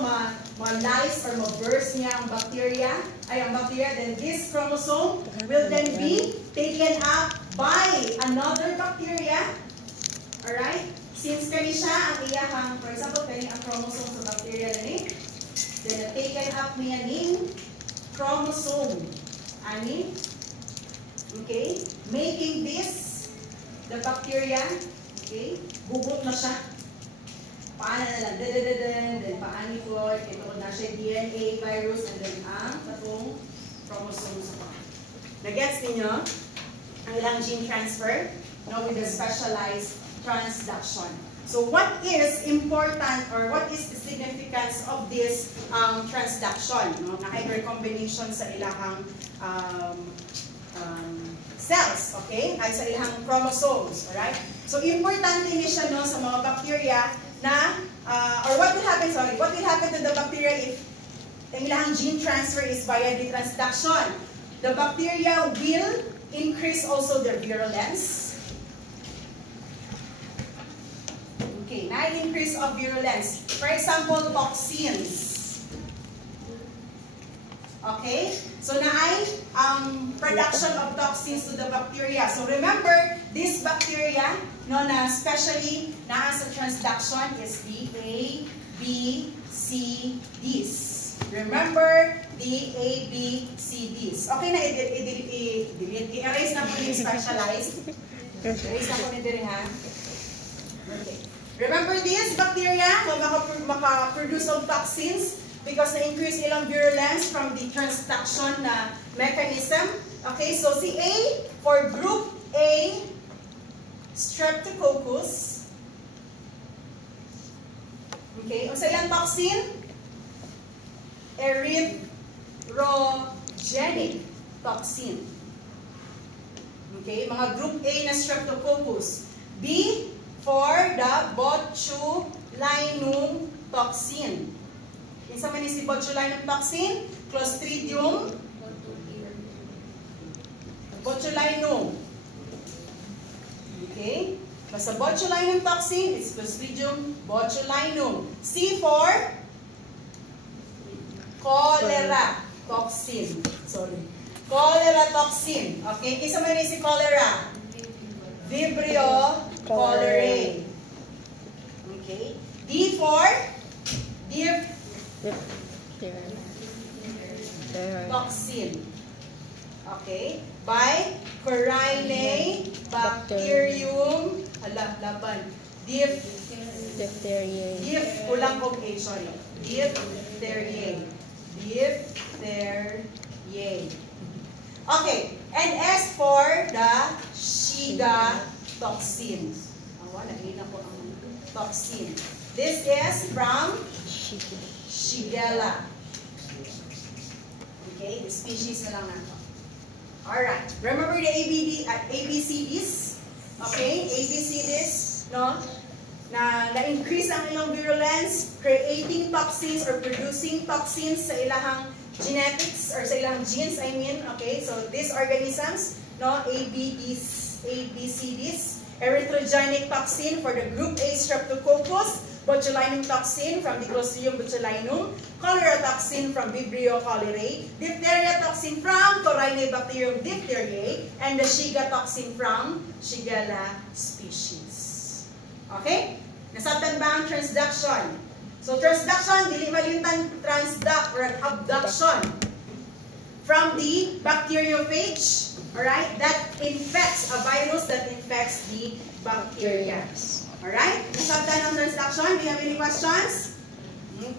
ma-lyse or ma-burst niya ang bacteria, then this chromosome will then be taken up by another bacteria. Alright? Since kani siya ang iyahang, for example, kani ang chromosome sa bacteria ni, then taken up niya ning chromosome. Ani? Okay? Making this, the bacteria, okay, bubok na siya. Paano na lang, then paani po, ito na siya DNA, virus, and then ang tatong chromosome sa pa. Nagets ninyo? Ang ilang gene transfer, no, with the specialized transduction. So what is important or what is the significance of this transduction? No? Naka-recombination sa ilahang cells, okay? Ay sa ilahang chromosomes, alright? So importante niya siya, no, sa mga bacteria na, or what will happen to the bacteria if ang ilahang gene transfer is via the transduction? The bacteria will increase also their virulence. Okay, na-increase of virulence. For example, toxins. Okay? So, na-ay production of toxins to the bacteria. So, remember, this bacteria, no, na especially na sa transduction is the A, B, C, Ds. Remember, the A, B, C, Ds. Okay na, i-erase na po yung specialized. Erase na po nito rin, ha? Okay. Remember this bacteria, maka-produce of toxins because na-increase ilang virulence from the transduction na mechanism. Okay, so si A, for group A, Streptococcus. Okay, o sa ilang toxin? Erythrogenic toxin. Okay, mga group A na Streptococcus. B, for the botulinum toxin. Isa man si botulinum toxin, Clostridium botulinum. Okay? Basta botulinum toxin, it's Clostridium botulinum. C for cholera toxin. Sorry. Cholera toxin. Okay? Isa man si cholera. Vibrio cholerae. Okay. D for toxin. Okay. By Corynebacterium. Laban. Diphtheriae. Kulang kong A, sorry. Diphtheriae. Diphtheriae. Okay. And S for the Shiga toxin. Naging na po ang toxin. This is from Shigella. Okay, the species na lang nato. Alright. Remember the ABCDs? Okay, ABCDs, no? Na-increase ang ilang virulence, creating toxins or producing toxins sa ilahang genetics or sa ilahang genes, I mean. Okay, so these organisms, no, ABDs. A, B, C, Ds. Erythrogenic toxin for the group A Streptococcus, botulinum toxin from the Clostridium botulinum, cholera toxin from Vibrio cholerae, diphtheria toxin from Corynebacterium diphtheriae, and the Shiga toxin from Shigella species. Okay? Nasabtan ba ang transduction? So transduction, dili malimtan transduct or abduction from the bacteriophage. Alright, that infects a virus that infects the bacteria. Alright, nasabtan ng transduction. Do you have any questions?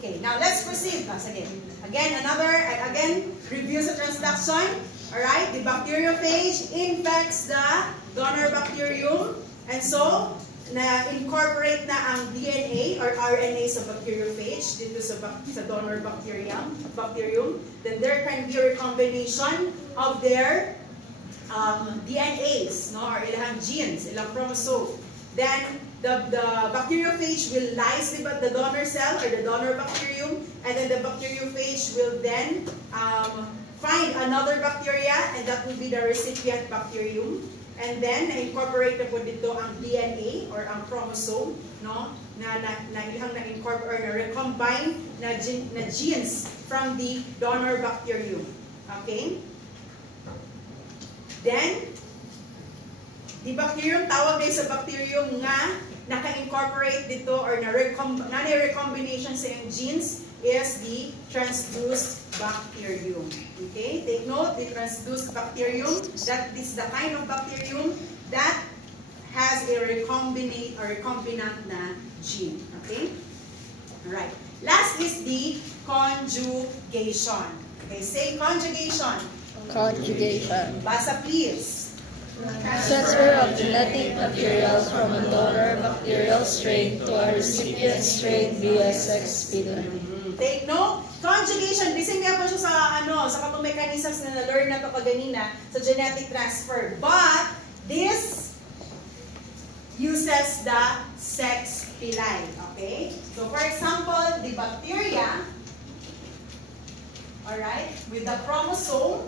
Okay, now let's proceed. Again, review sa transduction. Alright, the bacteriophage infects the donor bacterium, and so na-incorporate na ang DNA or RNA sa bacteriophage dito sa donor bacterium. Then there can be a recombination of their DNAs, no, or ilang genes, ilang chromosome. Then the bacteriophage will lyse the donor cell or the donor bacterium, and then the bacteriophage will then find another bacteria, and that will be the recipient bacterium. And then na-incorporate na po dito ang DNA or ang chromosome, no, na ilang na-incorporate or na-recombine na genes from the donor bacterium. Okay? Then, the bacterium, tawag din sa bacterium nga naka-incorporate dito or na-recombination sa yung genes is the transduced bacterium. Okay? Take note, the transduced bacterium, that is the kind of bacterium that has a recombinant na gene. Okay? Alright. Last is the conjugation. Okay, say conjugation. Conjugation. Basa please. Transfer of genetic materials from a donor bacterial strain to a recipient strain via sex pillar. Take note. Conjugation, bising nga po siya sa katong mechanisms na na-learn na to kaganina sa genetic transfer. But, this uses the sex pili. Okay? So, for example, the bacteria, alright, with the chromosome,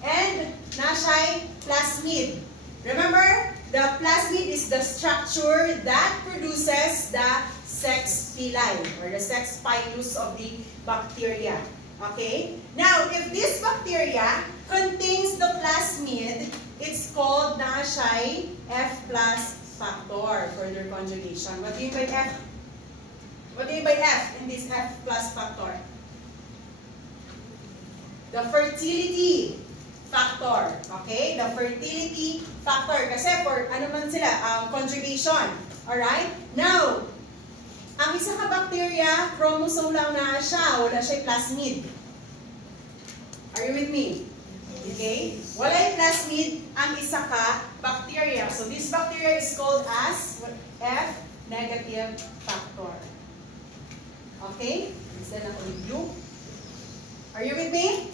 and nasa'y plasmid. Remember, the plasmid is the structure that produces the sex pili or the sex pilus of the bacteria. Okay? Now, if this bacteria contains the plasmid, it's called nasa'y F plus factor, further conjugation. What do you mean by F? What do you mean by F in this F plus factor? The fertility factor. Okay? The fertility factor. Kasi for, ano man sila, conjugation. Alright? Now, ang isa ka bacteria, chromosome lang na siya, wala siya plasmid. Are you with me? Okay? Wala yung plasmid, ang isa ka bacteria. So, this bacteria is called as F negative factor. Okay? Instead ng U. Are you with me?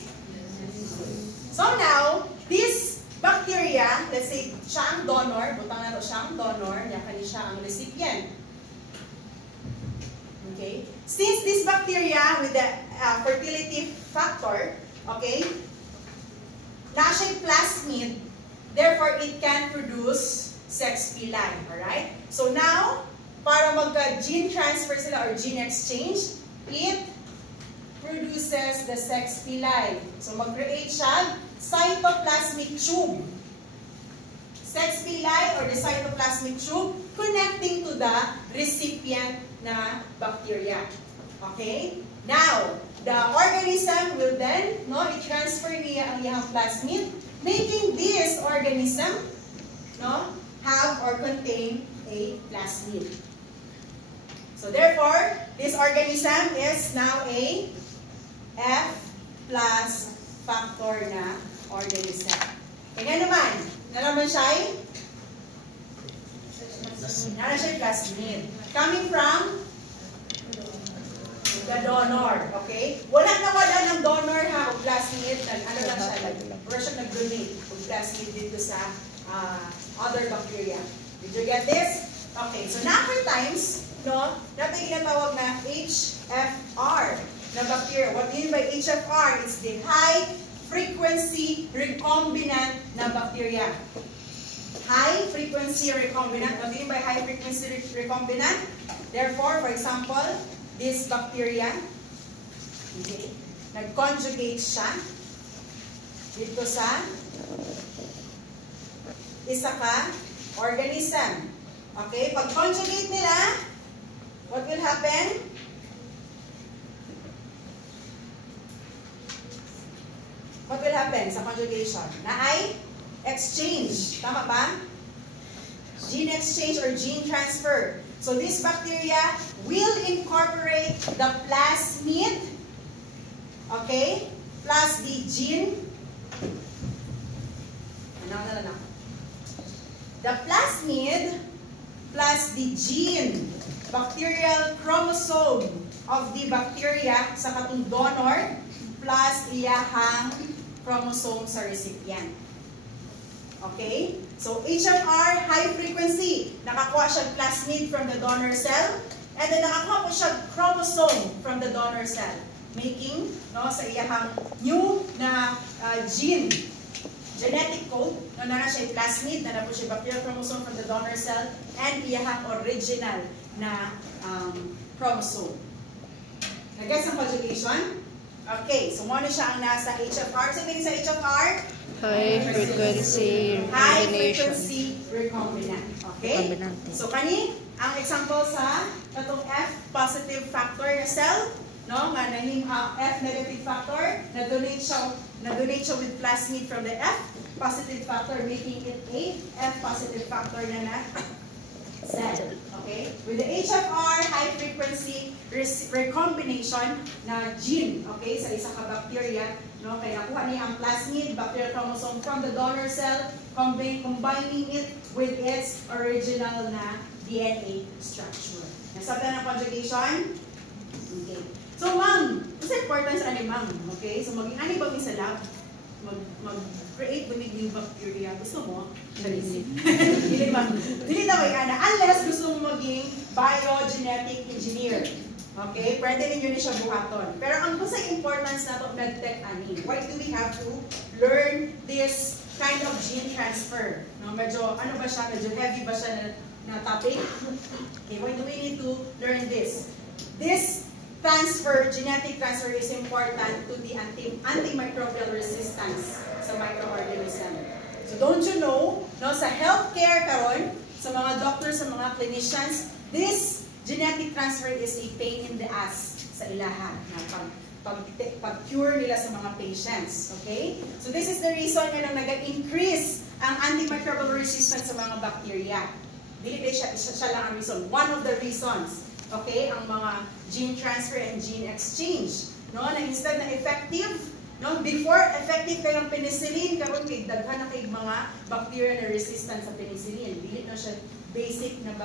So now, this bacteria, let's say, siya ang donor, butang na ito siya ang donor, yakan siya ang recipient. Okay? Since this bacteria with the fertility factor, okay, nasa plasmid, therefore it can produce sex pili. Alright? So now, para magka-gene transfer sila or gene exchange, it produces the sex pili. So mag-create siya cytoplasmic tube. Sex pili or the cytoplasmic tube connecting to the recipient na bacteria. Okay? Now, the organism will then, no, i-transfer niya ang iyang plasmid, making this organism, no, have or contain a plasmid. So therefore, this organism is now a F plus factor na organism. Kaya naman siya ay plasmid. Coming from the donor, okay? Wala ng donor ha, o plasmid, ano lang siya, version nag-donate o plasmid dito sa other bacteria. Did you get this? Okay, so number times, no, natin ginatawag na HFR na bacteria. What do you mean by HFR? It's the high frequency recombinant na bacteria. high frequency recombinant. What do you mean by high frequency recombinant? Therefore, for example, this bacteria, okay, nag-conjugate siya dito sa isa ka organism. Okay, pag conjugate nila, what will happen? What will happen sa conjugation? Na ay exchange. Tama ba? Gene exchange or gene transfer. So this bacteria will incorporate the plasmid, okay, plus the gene. The plasmid plus the gene, bacterial chromosome of the bacteria sa katong donor plus iyahang chromosome sa recipient. Okay? So, HFR, high frequency. Nakakuha siya plasmid from the donor cell. And then nakakuha po siya chromosome from the donor cell. Making, no, sa iyahang new na gene, genetic code, no, na siya plasmid, na po siya bacterial chromosome from the donor cell, and iyahang original na chromosome. Nag-guess ang conjugation? Okay, so muna siya ang nasa HFR. Sabihin sa HFR? High frequency High recombination. frequency recombinant. Okay? Recombinante. So kani, ang example sa katong F positive factor na cell, no, nga nahing F negative factor, na-donate siya with plasmid from the F positive factor, making it a F positive factor na cell. Okay? With the HFR, high frequency recombination na gene, okay, sa isa ka bacteria, no, kaya nakuha niya ang plasmid, bacterial chromosome from the donor cell, combining it with its original na DNA structure. Nasabta ng conjugation? Okay. So, ma'am, what's the importance ani ma'am? Okay? So, maging ani ba sa lab? Mag-create ba new bacteria? Gusto mo? Dili ma'am. Dili na kay ana. Unless gusto mo maging biogenetic engineer. Okay? Pwede ninyo ni siya buhaton. Pero ang gusto importance na ito, medtech ani. Why do we have to learn this kind of gene transfer? No, medyo, ano ba siya? Medyo heavy ba siya na topic? Okay, why do we need to learn this? This transfer, genetic transfer is important to the antimicrobial resistance sa microorganism. So don't you know, no, sa healthcare karon, sa mga doctors, sa mga clinicians, this genetic transfer is a pain in the ass sa ilahan na pag-cure nila sa mga patients. Okay? So this is the reason na nag-increase ang antimicrobial resistance sa mga bacteria. Dili siya lang ang reason. One of the reasons. Okay? Ang mga gene transfer and gene exchange. No? Na instead na effective, no? Before effective kay ang penicillin, karon kay daghan na kay mga bacteria na resistant sa penicillin. Dili na siya basic na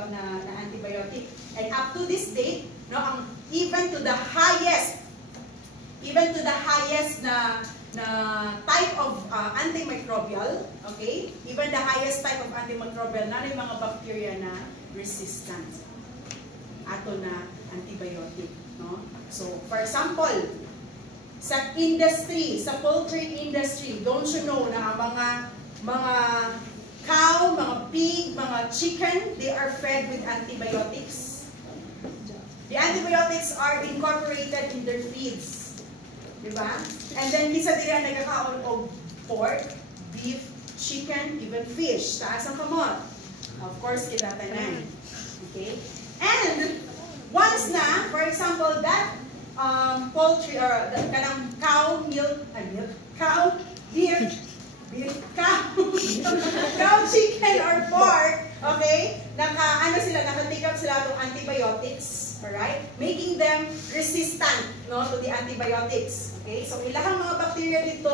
antibiotic. And up to this date, no, ang even to the highest na type of antimicrobial, okay? Even the highest type of antimicrobial na mga bacteria na resistant ato na antibiotic, no? So, for example, sa industry, sa poultry industry, don't you know na ang mga cow, mga pig, mga chicken, they are fed with antibiotics. The antibiotics are incorporated in their feeds. Diba? And then, kisa nila nagkakaon of pork, beef, chicken, even fish. Taas ang kamot. Of course, kitatanan. Okay? And, once na, for example, that poultry, or kanang cow milk, cow, beef, cow, chicken, or pork, okay, naka-take up sila itong antibiotics, alright, making them resistant, no, to the antibiotics, okay, so ilahang mga bacteria dito,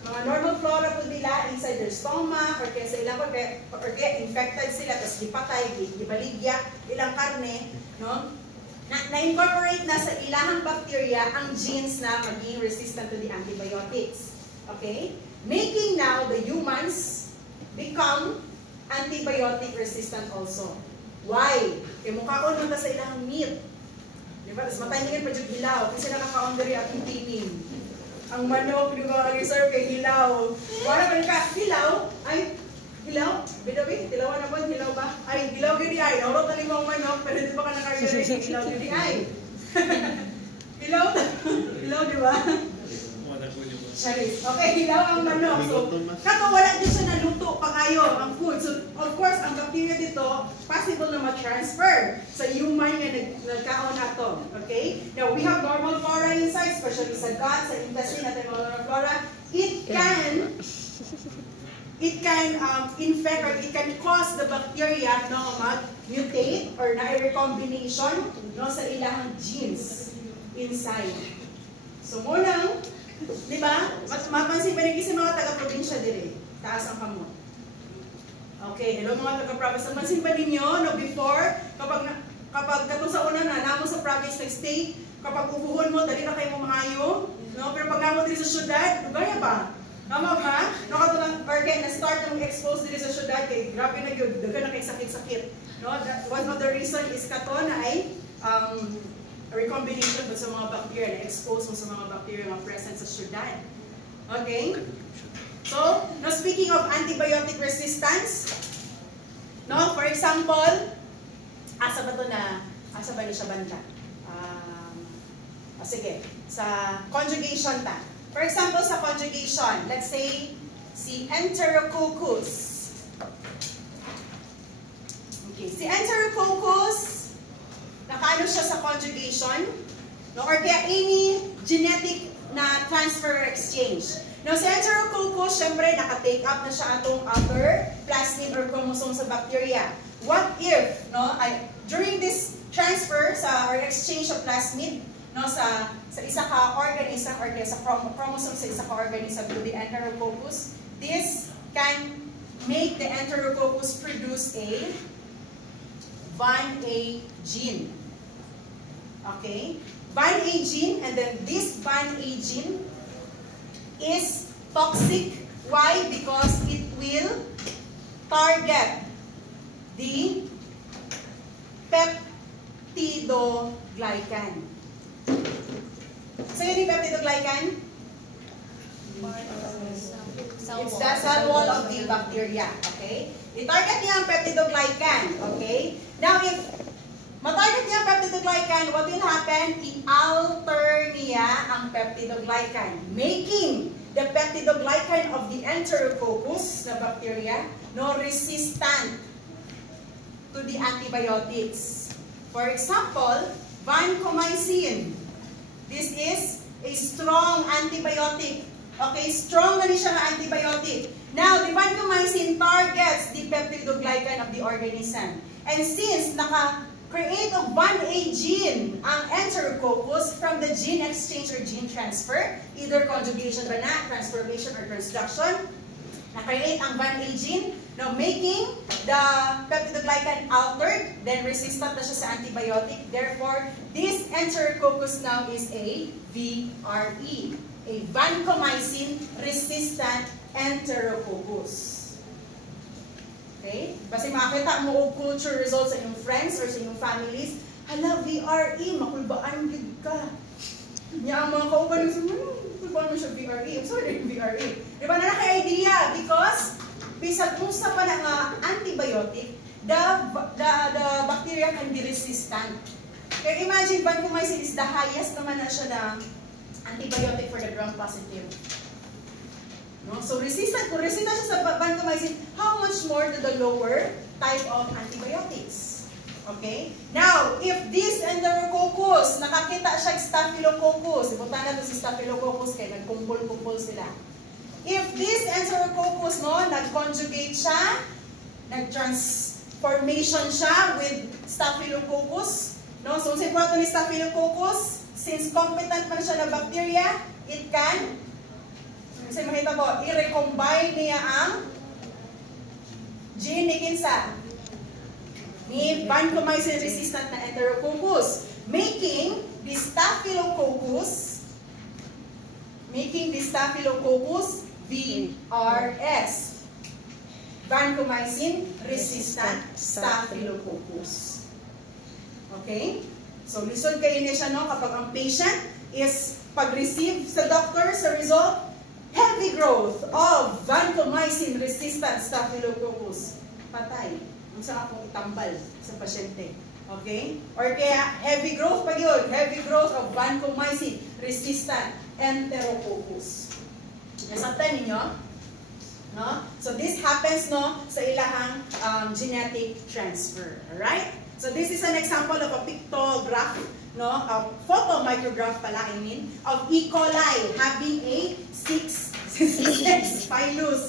mga normal flora po nila inside their stomach, or kaya sa ilang or kaya infected sila, tapos gipatay, gibaligya, ilang karne, no, na-incorporate na sa ilahang bacteria ang genes na maging resistant to the antibiotics, okay, making now the humans become antibiotic resistant also. Why? Kaya mukha ko nung sa ilang meat. Diba? Tapos matay pa yung hilaw. Kasi nakakaon dari akong tining. Ang manok, di ba, reserve kay hilaw. Wala pa ka, hilaw, ay Hilaw? Bidawi? Hilawan na po? Hilaw ba? Ay, hilaw yun ay. Naurot na limang manok, pero di ba ka nakaririnig? Hilaw yun ay. Hilaw? Hilaw, di ba? Charis. Okay, hilaw ang manok. So, kato wala din siya naluto pang-ayo ang food. So, of course, ang bacteria dito, possible na ma-transfer sa human nga nagkaon nato. Okay? Now, we have normal flora inside, especially sa gut, sa intestine, natin mga normal flora. It can infect or it can cause the bacteria no mag-mutate or na-recombination no sa ilang genes inside. So munang, di ba? Mapansin ba naging mga taga-probinsya dire? Taas ang kamot. Okay, hello mga taga-province. Mapansin ba ninyo no before kapag katong sa una na namo sa province ng state, kapag upuhon mo dali na kayo maayo, no? Pero pag namo diri sa syudad, gaya ba? Tama ba? Nakatulang or kaya na-start ng expose dito sa syudad kay grabe na yun, daga na kay sakit-sakit. No? One of the reason is kato na ay recombination sa mga bacteria, na-expose mo sa mga bacteria na present sa syudad. Okay? So, now speaking of antibiotic resistance, no? For example, asa ba ni siya banda? Sige, sa conjugation ta. For example, sa conjugation, let's say, si Enterococcus. Okay, si Enterococcus, nakaano siya sa conjugation, no? Or kaya any genetic na transfer exchange. Now, si Enterococcus, syempre, naka-take up na siya atong upper plasmid or chromosome sa bacteria. What if, no, during this transfer or exchange of plasmid, no, sa isa ka organism or sa chromosome sa isa ka organism to the Enterococcus, this can make the Enterococcus produce a VAN-A gene. Okay? VAN-A gene, and then this VAN-A gene is toxic. Why? Because it will target the peptidoglycan. So yun yung peptidoglycan? It's the cell wall of the bacteria. Okay? I-target niya ang peptidoglycan. Okay? Now, if ma-target niya ang peptidoglycan, what will happen? I-alter niya ang peptidoglycan, making the peptidoglycan of the Enterococcus, the bacteria, no resistant to the antibiotics. For example, vancomycin. This is a strong antibiotic. Okay, strong na siya na antibiotic. Now, the vancomycin targets the peptidoglycan of the organism. And since naka-create of VAN-A gene ang Enterococcus from the gene exchange or gene transfer, either conjugation ba na, transformation or transduction, na-create ang VAN-A gene, now making the peptidoglycan altered, then resistant na siya sa antibiotic. Therefore, this Enterococcus now is a VRE, a vancomycin-resistant Enterococcus. Okay? Kasi makakita mo og culture results sa inyong friends or sa inyong families, hala, VRE, makulbaan gid ka. Niya ang mga kauban yung sabi, makulbaan mo siya VRE. I'm sorry, VRE. Di ba na naka-idea? Because bisag unsa pa na nga antibiotic, the bacteria can be resistant. Kaya imagine, vancomycin is the highest naman na siya na antibiotic for the gram-positive. No? So resistant, kung resistant siya sa vancomycin, how much more to the lower type of antibiotics? Okay? Now, if this Enterococcus, nakakita siya Staphylococcus, ibutan na ito si Staphylococcus kaya nagkumpul-kumpul sila. If this Enterococcus, no, nag-conjugate siya, nag-transformation siya with Staphylococcus, no, so sa importante ni Staphylococcus, since competent man siya na bacteria, it can, kasi makita ko, i-recombine niya ang gene ni kinsa, ni vancomycin resistant na Enterococcus, making the Staphylococcus VRS, vancomycin resistant Staphylococcus. Okay? So, lisod kayo niya siya, no? Kapag ang patient is pag-receive sa doctor sa result, heavy growth of vancomycin-resistant Staphylococcus. Patay. Ang sa akong itambal sa pasyente. Okay? Or kaya, heavy growth pa yun. Heavy growth of vancomycin-resistant Enterococcus. Nasabtan ninyo? No? So this happens no sa ilahang genetic transfer. Alright? So this is an example of a pictograph, no? A photomicrograph pala, I mean, of E. coli having a 6 pilus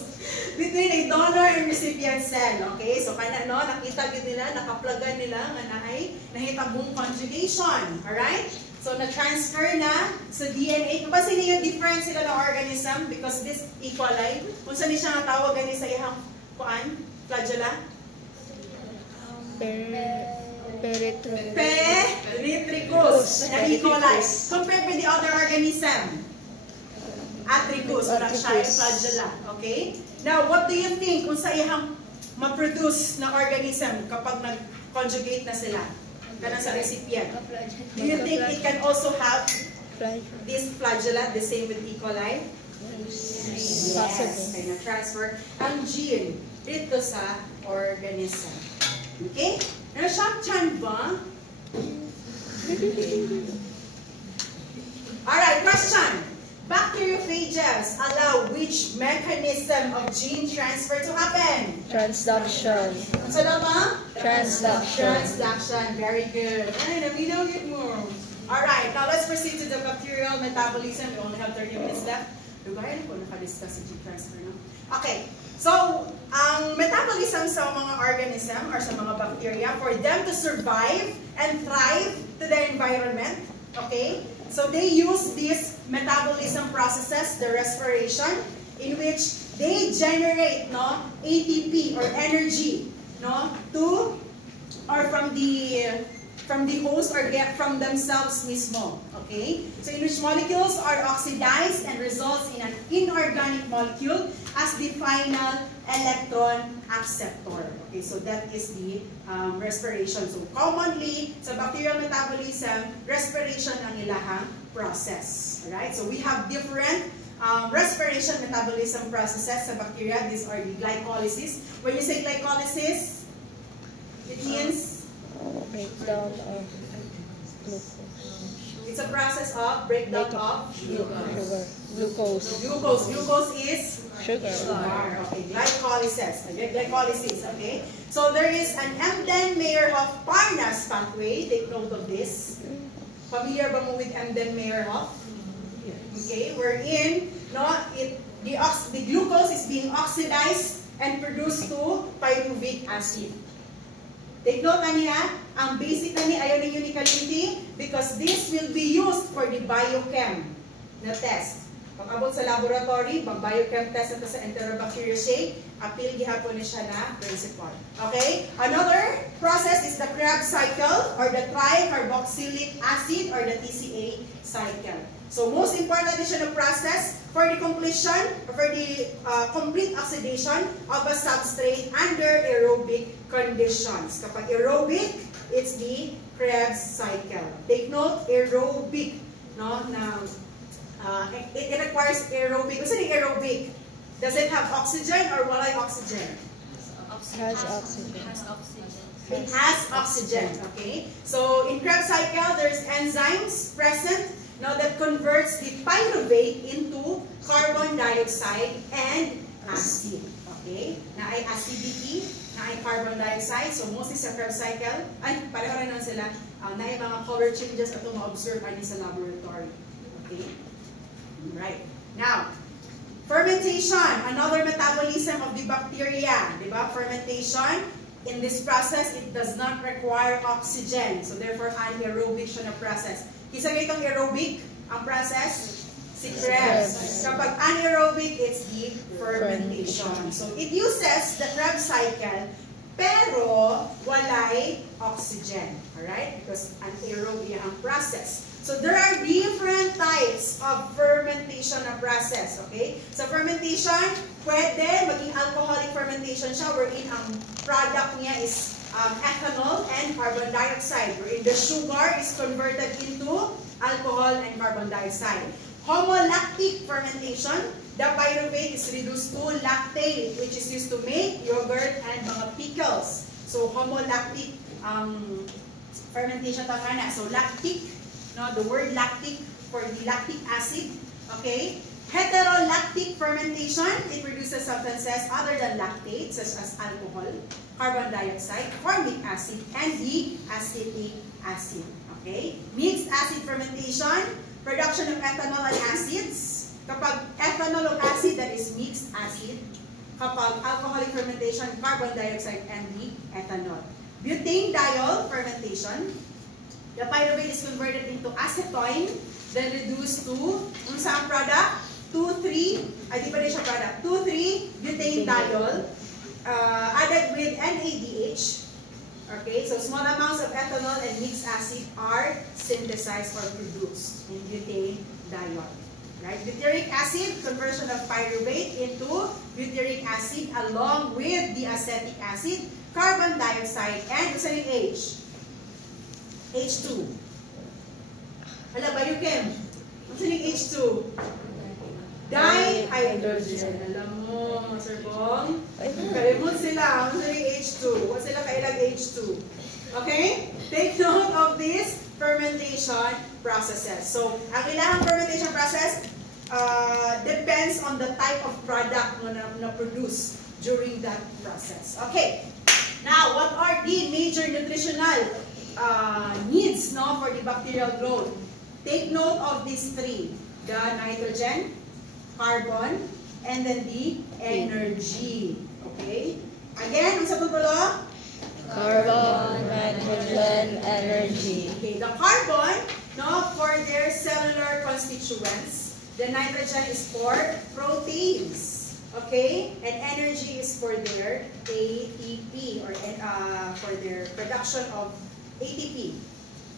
between a donor and recipient cell. Okay? So kana no, nakita gid nila, nakaplagan nila nga naay nahitabong conjugation. Alright? So, na-transfer na sa DNA. Kapag yung different sila ng organism because this E. coli, kung saan siya nga tawag gani sa ihang kuan, flagella? Peritricus. Na E. coli. Compared with the other organism. Atricus, wala siya yung flagella. Okay? Now, what do you think kung sa ihang ma-produce na organism kapag nag-conjugate na sila? Kanang sa recipient. Do you think it can also have this flagella, the same with E. coli? Yes. Kaya na-transfer ang gene dito sa organism. Okay? Na-shock chan ba? Alright, question. Bacteriophages allow which mechanism of gene transfer to happen? Transduction. So ba? Transduction. Transduction. Very good. Alright, we know it more. Alright, now let's proceed to the bacterial metabolism. We only have 30 minutes left. Lugayan po nakadiscuss sa gene transfer, no? Okay. So, ang metabolism sa mga organism or sa mga bacteria, for them to survive and thrive to their environment, okay? So they use these metabolism processes, the respiration, in which they generate no ATP or energy no to or from the host or get from themselves mismo. Okay? So in which molecules are oxidized and results in an inorganic molecule as the final electron acceptor. Okay, so that is the respiration. So commonly, sa bacterial metabolism, respiration ang ilahang process. Alright? So we have different respiration metabolism processes sa bacteria. These are the glycolysis. When you say glycolysis, it means Breakdown of glucose. it's a process of breakdown of Glucose. Glucose is Sugar. Okay, glycolysis. Glycolysis, okay? So there is an Embden-Meyerhoff-Parnas pathway. Take note of this. Familiar ba mo with Embden-Meyerhoff? Okay, wherein no, the glucose is being oxidized and produced to pyruvic acid. Take note na niya, ang basic na niya ayaw ninyo ni Kalinti because this will be used for the biochem na test. Pag-abot sa laboratory, mag-biochem test ito sa Enterobacteriaceae, appeal gihapon ni siya na principle. Okay? Another process is the Krebs cycle or the tricarboxylic acid or the TCA cycle. So most important is siya na process for the completion or for the complete oxidation of a substrate under aerobic conditions. Kapag aerobic, it's the Krebs cycle. Take note, aerobic, no? Na it requires aerobic. What's the aerobic? Does it have oxygen or walay oxygen? Has oxygen. It has oxygen. Okay. So in Krebs cycle, there's enzymes present now that converts the pyruvate into carbon dioxide and acid. Okay. Na ay acidity, na ay carbon dioxide. So mostly sa Krebs cycle, ay pareho rin lang sila. Na ay mga color changes at ma-observe ani sa laboratory. Okay. Right. Now, fermentation, another metabolism of the bacteria. Diba? Fermentation, in this process, it does not require oxygen. So therefore, anaerobic siya na process. Kisa itong aerobic, ang process, si Krebs. Kapag anaerobic, it's the fermentation. So it uses the Krebs cycle, pero walay oxygen. Alright? Because anaerobic ang process. So there are different types of fermentation na process, okay? So fermentation, pwede maging alcoholic fermentation siya wherein ang product niya is ethanol and carbon dioxide, wherein the sugar is converted into alcohol and carbon dioxide. Homolactic fermentation, the pyruvate is reduced to lactate, which is used to make yogurt and mga pickles. So, homolactic fermentation tama na. So, lactic, no, the word lactic for the lactic acid, okay? Heterolactic fermentation, it produces substances other than lactate, such as alcohol, carbon dioxide, formic acid, and the acetic acid. Okay? Mixed acid fermentation, production of ethanol and acids. Kapag ethanol of acid, that is mixed acid. Kapag alcoholic fermentation, carbon dioxide, and the ethanol. Butanediol fermentation, the pyruvate is converted into acetone, then reduced to, unsang product? 2,3-butanediol added with NADH. Okay, so small amounts of ethanol and mixed acid are synthesized or produced in butanediol. Right? Butyric acid, conversion of pyruvate into butyric acid along with the acetic acid, carbon dioxide, and what's the H? H2. Hala ba, Yukim? What's the H2? Dihydrogen. Alam mo, Sir Bong? Kalimut sila. Ang sabi H2. Huwag sila kailang H2. Okay? Take note of these fermentation processes. So, ang ilang fermentation process depends on the type of product na produce during that process. Okay. Now, what are the major nutritional needs for the bacterial growth? Take note of these three. The nitrogen, carbon, and then the energy. Okay? Again, ang sa tutulo? Carbon, nitrogen, energy. Okay, the carbon, for their cellular constituents. The nitrogen is for proteins. Okay? And energy is for their ATP, or for their production of ATP,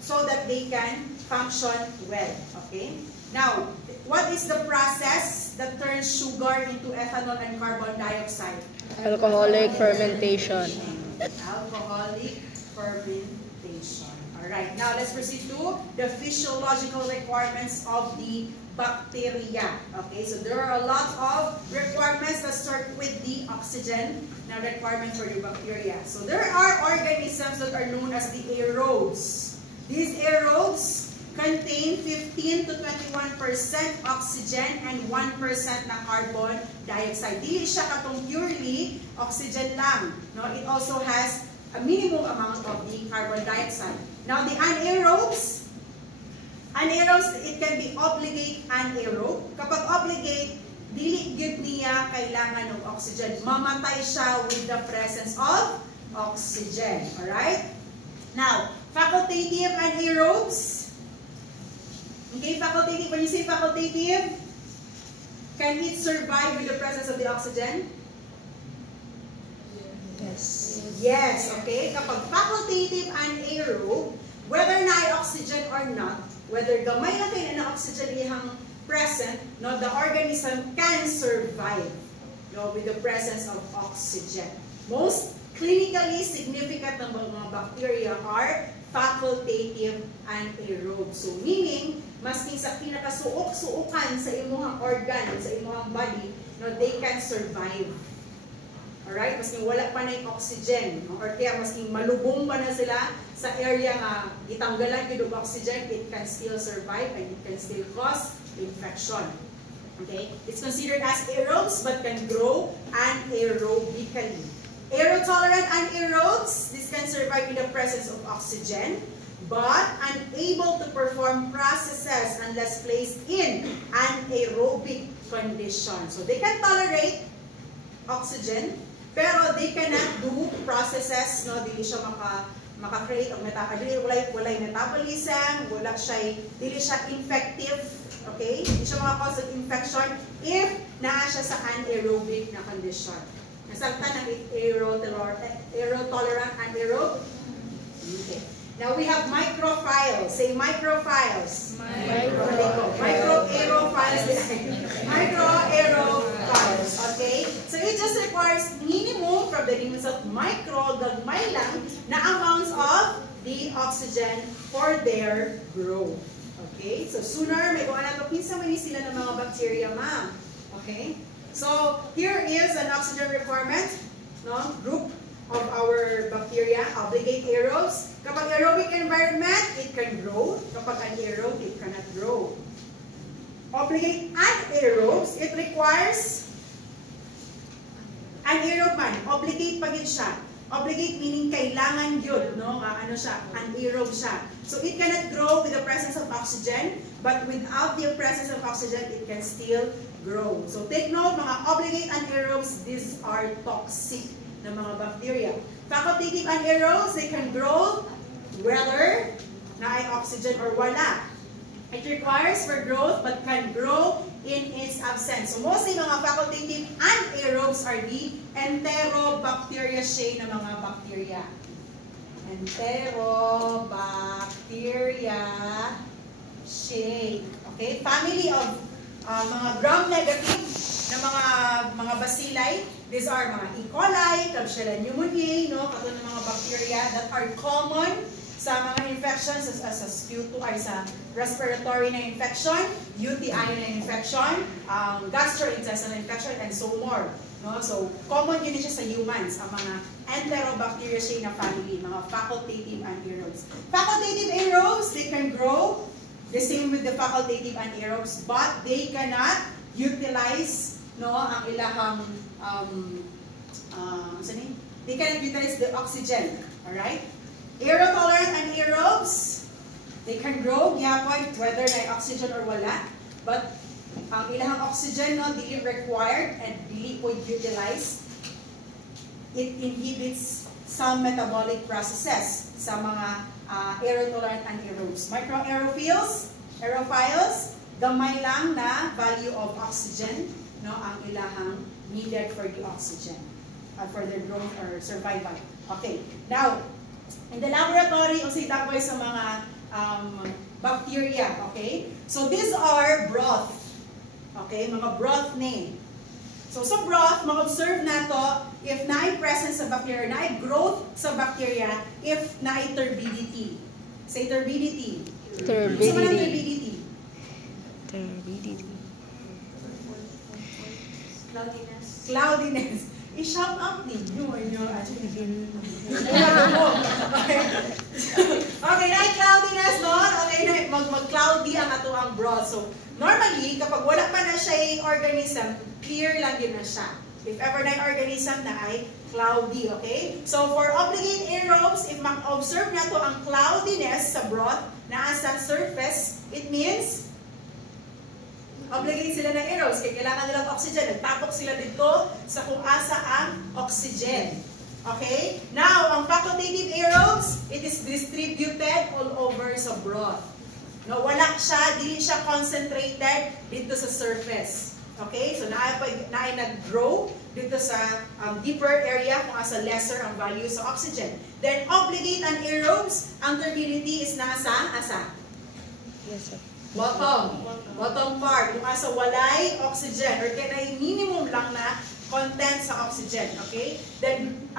so that they can function well. Okay? Now, what is the process that turns sugar into ethanol and carbon dioxide? Alcoholic fermentation. Alcoholic fermentation. Alright, now let's proceed to the physiological requirements of the bacteria. Okay, so there are a lot of requirements that start with the oxygen na requirement for the bacteria. So there are organisms that are known as the aerobes. These aerobes contain 15 to 21% oxygen and 1% na carbon dioxide. Dili siya katong purely oxygen lang. No? It also has a minimum amount of the carbon dioxide. Now the anaerobes, it can be obligate anaerobe. Kapag obligate, dili gyud niya kailangan ng oxygen. Mamatay siya with the presence of oxygen. Alright? Now, facultative anaerobes. Okay, facultative, when you say facultative, can it survive with the presence of the oxygen? Yes. Yes, okay. Kapag facultative anaerobe, whether na ay oxygen or not, whether gamay na kayo na oxygen ihang present, the organism can survive with the presence of oxygen. Most clinically significant ng mga bacteria are facultative anaerobe. So, meaning, maski sa pinakasuok-suokan sa imong organ, sa imong body, they can survive. Alright? Maski wala pa na yung oxygen, or kaya maski malubong pa na sila sa area nga itanggalan yung oxygen, it can still survive and it can still cause infection. Okay? It's considered as aerobes but can grow anaerobically. Aerotolerant anaerobes, this can survive in the presence of oxygen, but unable to perform processes unless placed in anaerobic condition. So they can tolerate oxygen, pero they cannot do processes, dili siya maka-create of walay metabolism, dili siya infective, okay? Dili siya maka-cause of infection if naa siya sa anaerobic na condition. Nasagta ng aerotolerant anaerobe. Okay. Now we have microphiles. Say microphiles. Microaerophiles. Microaerophiles. Okay? So it just requires minimum from the limits of micro, gagmay lang, na amounts of the oxygen for their growth. Okay? So, sooner, may gawa na ito, pinsa man sila ng mga bacteria, ma'am. Okay? So, here is an oxygen requirement, no, group of our bacteria, obligate aerobes. Kapag aerobic environment, it can grow. Kapag anaerobe, it cannot grow. Obligate anaerobes, it requires anaerobe man. Obligate pa yun siya. Obligate meaning kailangan yun, no? Ano siya? Anaerobe siya. So it cannot grow with the presence of oxygen, but without the presence of oxygen, it can still grow. So take note, mga obligate anaerobes, these are toxic na mga bacteria. Facultative anaerobes, they can grow whether na ay oxygen or wala. It requires for growth but can grow in its absence. So mostly mga facultative anaerobes are the Enterobacteriaceae na mga bacteria. Enterobacteriaceae. Okay? Family of mga gram-negative na mga bacilli. These are mga E. coli, Klebsiella pneumoniae, no? Katulad ng mga bacteria that are common sa mga infections sa sputum ay sa respiratory na infection, UTI na infection, gastrointestinal infection, and so more. No? So, common yun siya sa humans, ang mga Enterobacteriaceae na family, mga facultative anaerobes. Facultative aerobes, they can grow the same with the facultative anaerobes, but they cannot utilize, no, ang ilahang they cannot utilize the oxygen. Alright? Aerotolerant anaerobes, they can grow gyapon whether na oxygen or wala, but ang ilahang oxygen, no, dili required and dili po utilize. It inhibits some metabolic processes sa mga aerotolerant anaerobes. Aerophiles, gamay lang na value of oxygen, no, ang ilahang needed for the oxygen for their growth or survival. Okay, now in the laboratory, usita ko sa mga bacteria. Okay, so these are broth. Okay, mga broth name. So sa broth, mag-observe na to if na presence sa bacteria, na growth sa bacteria, if na turbidity. Say turbidity. Turbidity. So walang turbidity. Turbidity. Cloudiness. Cloudiness. I-shout out ninyo. Okay, na cloudiness doon. Okay, mag-cloudy ang ato ang broth. So, normally, kapag wala pa na siya organism, clear lang yun na siya. If ever na organism na ay cloudy, okay? So, for obligate aerobes, if mag-observe na to ang cloudiness sa broth na sa surface, it means obligate sila ng aerobes, kaya kailangan nilang oxygen. Nagtapok sila dito sa kung asa ang oxygen. Okay? Now, ang facultative aerobes, it is distributed all over sa broth. No, wala siya, dili siya concentrated dito sa surface. Okay? So, naay nag-grow dito sa deeper area kung asa lesser ang value sa oxygen. Then, obligate anaerobes, ang turbidity is nasa asa? Yes, sir. Bottom part, kung asa walay oxygen or kaya minimum lang na content sa oxygen, okay? Then,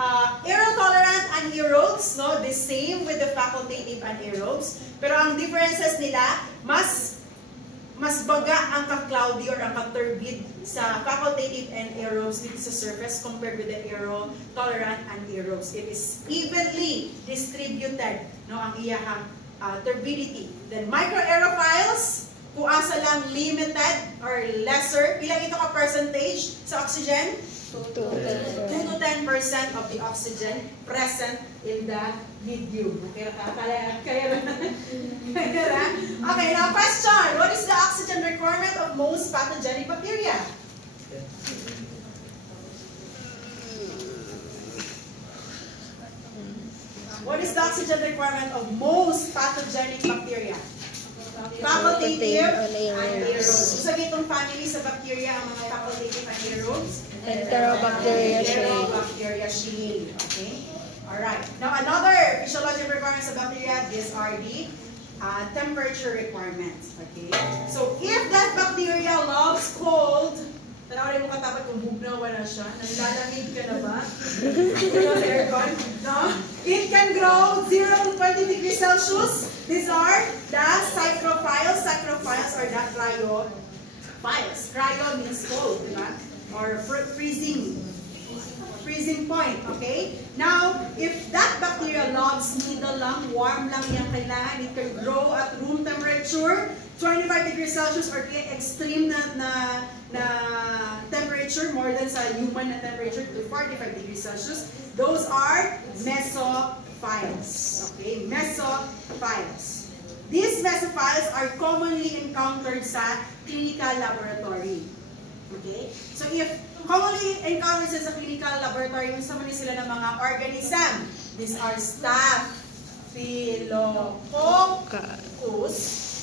aerotolerant anaerobes, no, the same with the facultative anaerobes, pero ang differences nila, mas baga ang ka-cloudy or ang ka-turbid sa facultative anaerobes dito sa surface compared with the aerotolerant anaerobes. It is evenly distributed, no, ang iyahang turbidity. Then microaerophiles, kung asa lang limited or lesser, ilang ito ka percentage sa oxygen? 2 to 10% of the oxygen present in the medium. Okay, okay, now question. What is the oxygen requirement of most pathogenic bacteria? What is the oxygen requirement of most pathogenic bacteria? Facultative anaerobes. Sa gitong family sa bacteria ang mga facultative anaerobes? Enterobacteriaceae. Okay? Alright. Now, another physiological requirements of bacteria, these are the temperature requirements. Okay? So, if that bacteria loves cold, tanawin mo katapat kung bugnawa na siya. Naglalamig ka na ba? Aircon? No? It can grow 0 to 20 degrees Celsius These are the psychrophiles. Psychrophiles are the cryophiles. Cryo means cold, diba? Or freezing point, okay? Now, if that bacteria loves middle lang, warm lang yung kailangan, it can grow at room temperature, 25 degrees Celsius or extreme na temperature, more than sa human na temperature to 45 degrees Celsius. Those are mesophiles. Okay, mesophiles. These mesophiles are commonly encountered sa clinical laboratory. Okay? So if commonly encountered sa clinical laboratory, yung sama sila ng mga organism. These are Staphylococcus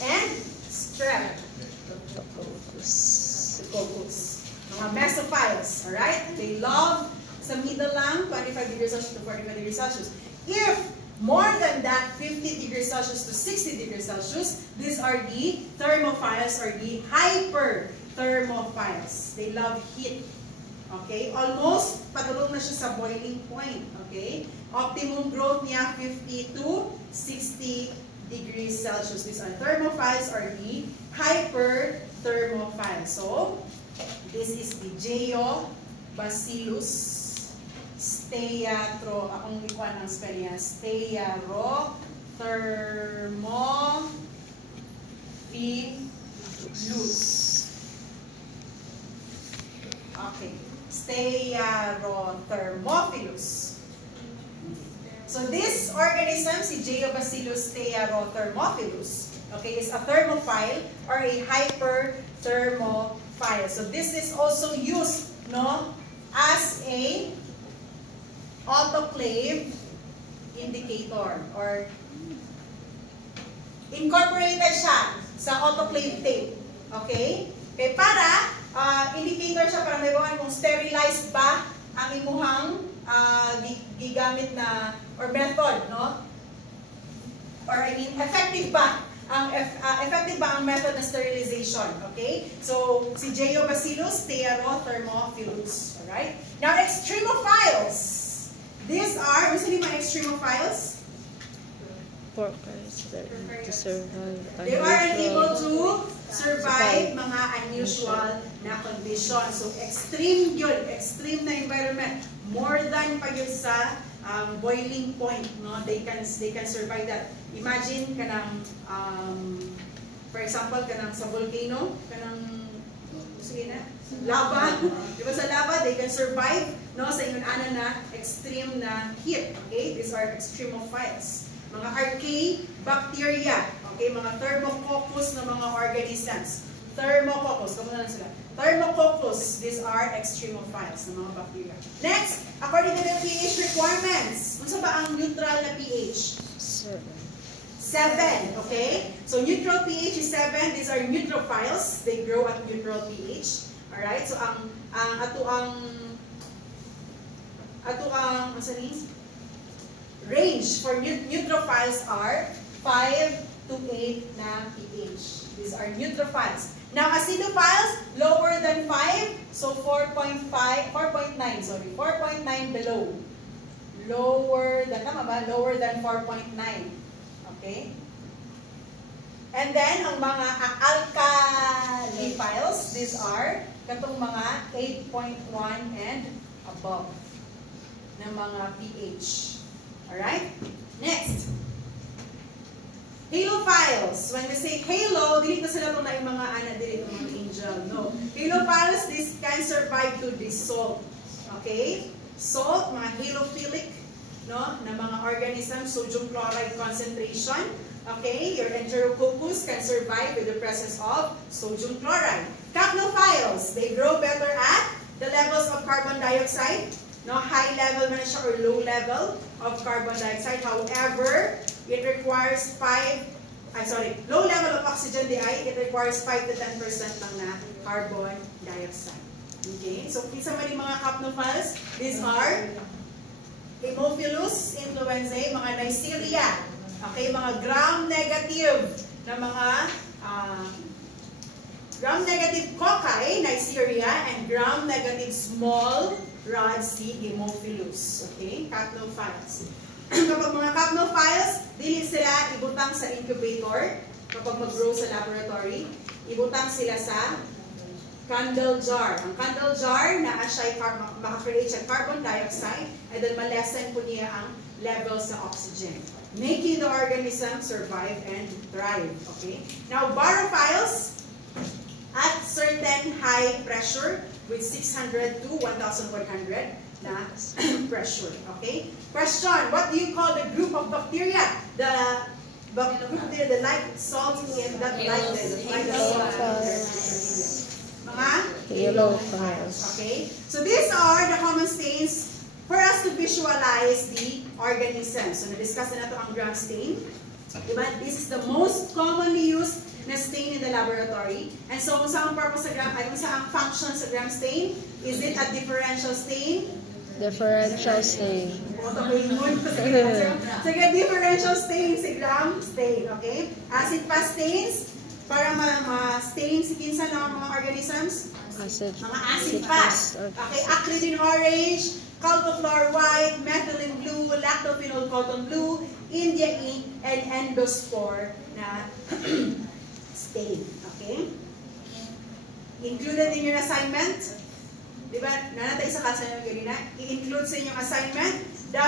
and Streptococcus. Mga mesophiles, alright? They love sa middle lang, 25 degrees Celsius to 45 degrees Celsius. If more than that, 50 degrees Celsius to 60 degrees Celsius, these are the thermophiles or the hyperthermophiles. They love heat. Okay? Almost patulong na siya sa boiling point. Okay? Optimum growth niya 50 to 60 degrees Celsius. These are thermophiles or the hyperthermophiles. So, this is the Jeobacillus steatro. Akong ikuan ang spell niya. Steatothermophilus. Okay. Steatothermophilus. So this organism, si Jeobacillus steatothermophilus, okay, is a thermophile or a hyperthermophile. So this is also used, no, as a autoclave indicator or incorporated siya sa autoclave tape. Okay? Okay, para indicator siya para maibawan kung sterilized ba ang imuhang gigamit na or method, no? Or I mean, effective ba ang method na sterilization, okay? So si Jeobacillus steatothermophilus, all right? Now extremophiles. These are, gusto niyo mga extremophiles? Porkers that need to survive. They are unable to survive mga unusual na condition. So extreme yun, extreme na environment. More than pa yun sa boiling point, no? They can survive that. Imagine kanang for example kanang sa volcano, kanang sige na, lava. Di ba sa lava they can survive, no, sa ingon ana na extreme na heat. Okay? These are extremophiles. Mga archaebacteria, okay, mga thermococcus na mga organisms. Thermococcus, kamo na lang sila. Thermococcus, these are extremophiles na mga bacteria. Next, according to the pH requirements, ano ba ang neutral na pH? 7, okay? So neutral pH is 7. These are neutrophiles. They grow at neutral pH. Alright? So ang range for neutrophiles are 5 to 8 na pH. These are neutrophiles. Now, acidophiles, lower than 5, so 4.9 below. Lower than, tama ba? Lower than 4.9. Okay? And then, ang mga alkaliphiles, these are katong mga 8.1 and above na mga pH. Alright? Next. Halophiles. When we say halo, dili na sila itong na yung mga anak dili itong mga angel. No. Halophiles, this can survive to this salt. Okay? Salt, mga halophilic, no, na mga organism, sodium chloride concentration. Okay? Your Enterococcus can survive with the presence of sodium chloride. Capnophiles, they grow better at the levels of carbon dioxide. No, high level man siya or low level of carbon dioxide. However, it requires low level of oxygen di ay, it requires 5 to 10% lang na carbon dioxide. Okay? So, kinsa man yung mga capnophiles, these are Haemophilus influenzae, mga Neisseria. Okay? Mga gram-negative na mga gram-negative cocci, Neisseria, and gram-negative small rods, si Haemophilus. Okay? Capnophiles. Kapag mga capnophiles, dili sila ibutang sa incubator. Kapag mag-grow sa laboratory, ibutang sila sa candle jar. Ang candle jar, siya maka-create siya carbon dioxide, and then ma-lessen po niya ang level sa oxygen, making the organism survive and thrive. Okay? Now, barophiles, at certain high pressure, with 600 to 1,100 na pressure. Okay? Question, what do you call the group of bacteria? The like salt in that like mga Halophiles. Okay? So these are the common stains for us to visualize the organism. So na-discuss na ito ang gram stain. Diba? This is the most commonly used na stain in the laboratory. And so kung saan ang purpose sa gram, ay kung saan ang function sa gram stain, is it a differential stain? Differential stain. Sige, differential stain, si gram stain, okay? Acid fast stains, para ma-stain si kinsa ng mga organisms? Acid. Mga acid fast. Okay, acridine orange, calcofluor white, methylene blue, lactophenol cotton blue, India ink, and endospore na stain. Okay? Included in your assignment, di ba? Nanatay sa klase nyo ganina, i-include sa inyong assignment the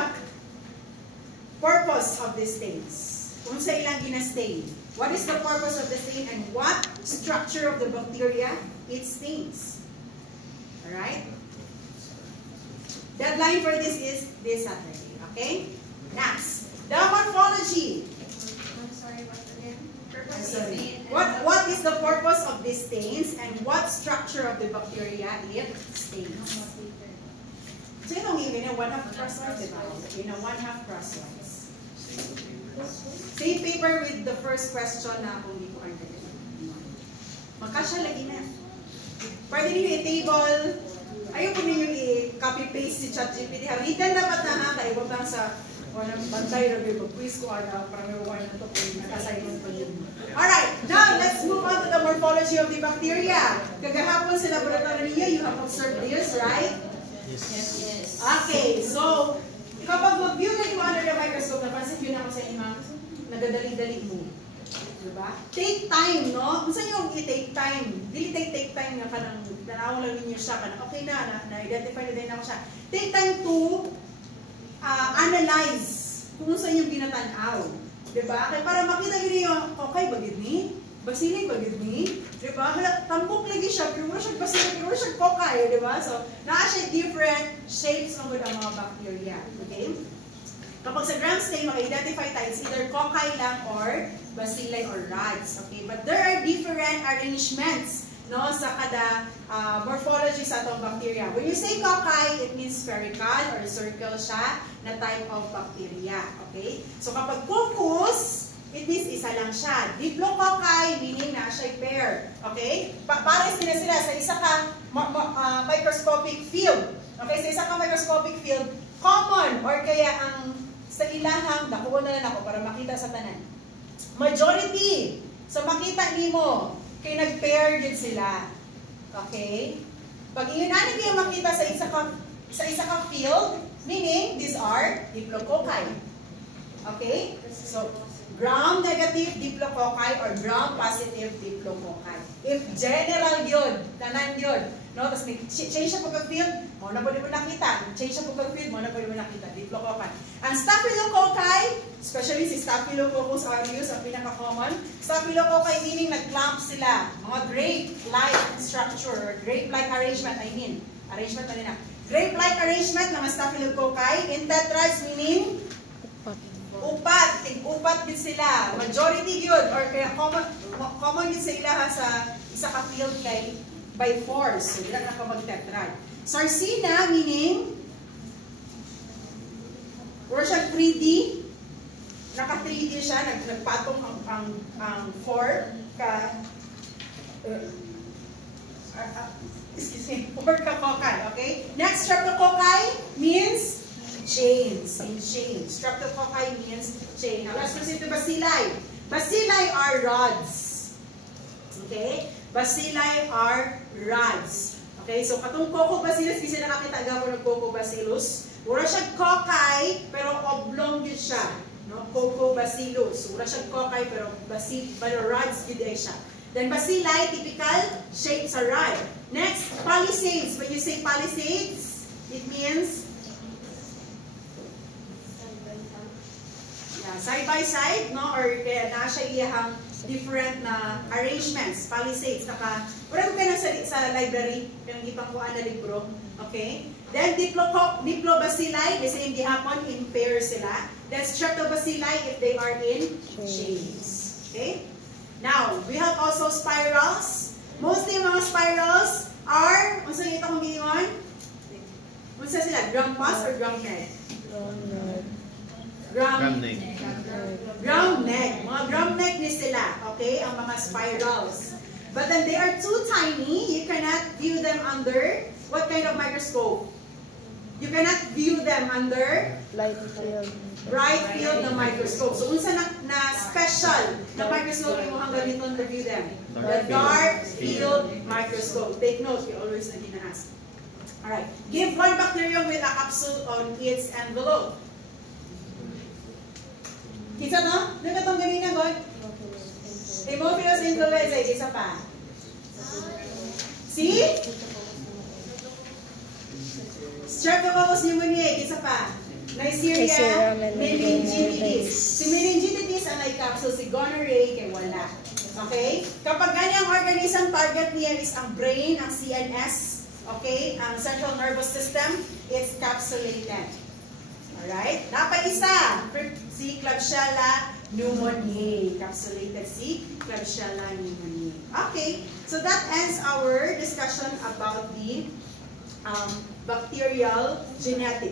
purpose of the stains. Kung sa ilang gina-stain. What is the purpose of the stain and what structure of the bacteria it stains? Alright? Deadline for this is this Saturday. Okay? Next. The morphology. I'm sorry, what's the name? I'm sorry. What is the purpose of these stains and what structure of the bacteria it stains? So yun ang yun, one-half crosswise, diba? Yun ang one-half crosswise. Same paper with the first question na kung hindi ko understand. Magkasya lagi na. Pwede ninyo i-table. Ayaw po ninyo i-copy-paste si ChatGPT. Written dapat na ha, kaya wag lang sa walang bantay na quiz ko ana para may wala na to kung naka-assignment pa yun. Alright, now let's move on to the morphology of the bacteria. Kagahapon sa laboratory niya, you have observed this, right? Yes. Okay, so kapag mag-view na yung under the microscope, napansin yun ako sa inyo, nagadali-dali mo. Diba? Take time, no? Kung saan yung i-take time? Dili take time nga kanang nanawang lang ninyo siya, kanang okay na-identify na din ako siya. Take time to analyze kung saan yung ginatanaw. Diba? Kaya para makita nyo yung, okay, bagid ni? Basilig, bagid ni? Diba? Tambok lagi siya, pero wala siya basilig, pero wala siya kokay, diba? So, naa siya different shapes ng mga bacteria. Okay? Kapag sa gram stain, maka-identify tayo, it's either kokay lang or bacilli or rods. Okay? But there are different arrangements no, sa kada morphology sa atong bacteria. When you say kokay, it means spherical or circle siya na type of bacteria. Okay? So kapag coccus, it means isa lang siya. Diplococci, meaning na siya pair. Okay? Pares din na sila sa isa ka microscopic field. Okay? Sa isa ka microscopic field, common or kaya ang sa ilahang, nakuha na lang ako para makita sa tanan. Majority. So makita nimo kay nag-pair din sila. Okay? Pag iyon ano kayo makita sa isa ka field, meaning these are diplococci. Okay? So gram-negative diplococci or gram-positive diplococci. If general yun, tanan yun. No? Tapos change siya pagka-field, mo na pwede mo nakita. Change siya pagka-field, mo na pwede mo nakita. Diplococci. Ang staphylococci, especially si Staphylococcus aureus, ang pinaka-common. Staphylococci meaning nag-clump sila. Mga grape-like structure, or grape-like arrangement, arrangement na nila. Grape-like arrangement ng staphylococci. In tetrads meaning upat, tig-upat din sila. Majority yun, or kaya common din sila sa isa ka field kay by force. So, hindi lang nakapag-tetrad. Sarcina, meaning, wala siyang 3D, naka-3D siya, nagpatong ang 4 ka, excuse me, 4 ka kokay, okay? Next, streptococci means chains, in chains. Streptococci means chain. Now, let's proceed to bacilli. Bacilli are rods. Okay? Bacilli are rods. Okay, so katong Coccobacillus, kasi nakakita agad ng Coccobacillus. Wala siyang cocci, pero oblong yun siya. No? Coccobacillus. Wala siyang cocci, pero rods yun din siya. Then bacilli, typical shape sa rod. Next, palisades. When you say palisades, it means side by side, no? Or kaya na siya iyahang different na arrangements, palisades. Wala ko kayo sa library, kaya ipangkuhaan na libro. Okay? Then, diplobacilli, the same gihapon, in pairs sila. Then, streptobacilli, if they are in chains. Okay? Now, we have also spirals. Mostly mga spirals are, unsa ito kong giingon? Unsa sila? Drum pass or drum neck? Drum neck. Drum neck. Mga drum neck ni sila. Okay? Ang mga spirals. But then they are too tiny. You cannot view them under what kind of microscope? You cannot view them under Light field. bright field na microscope. So, unsa na special na microscope yung hanggang dito to view them? The dark field microscope. Take note, you always na gina-ask. Alright. Give one bacterium with a capsule on its envelope. Kisa no? Ano itong ganina, God? Haemophilus influenzae. Kisa pa? See? Streptococcus pneumoniae. Kisa pa? Neisseria meningitis. Si meningitis ang may capsule, si gonorrhea kay wala. Okay? Kapag ganyang organism, target niya is ang brain, ang CNS, okay? Ang central nervous system, it's capsulated. Alright? Napa-isa, si Klebsiella pneumoniae. Capsulated si Klebsiella pneumoniae. Okay, so that ends our discussion about the bacterial genetics.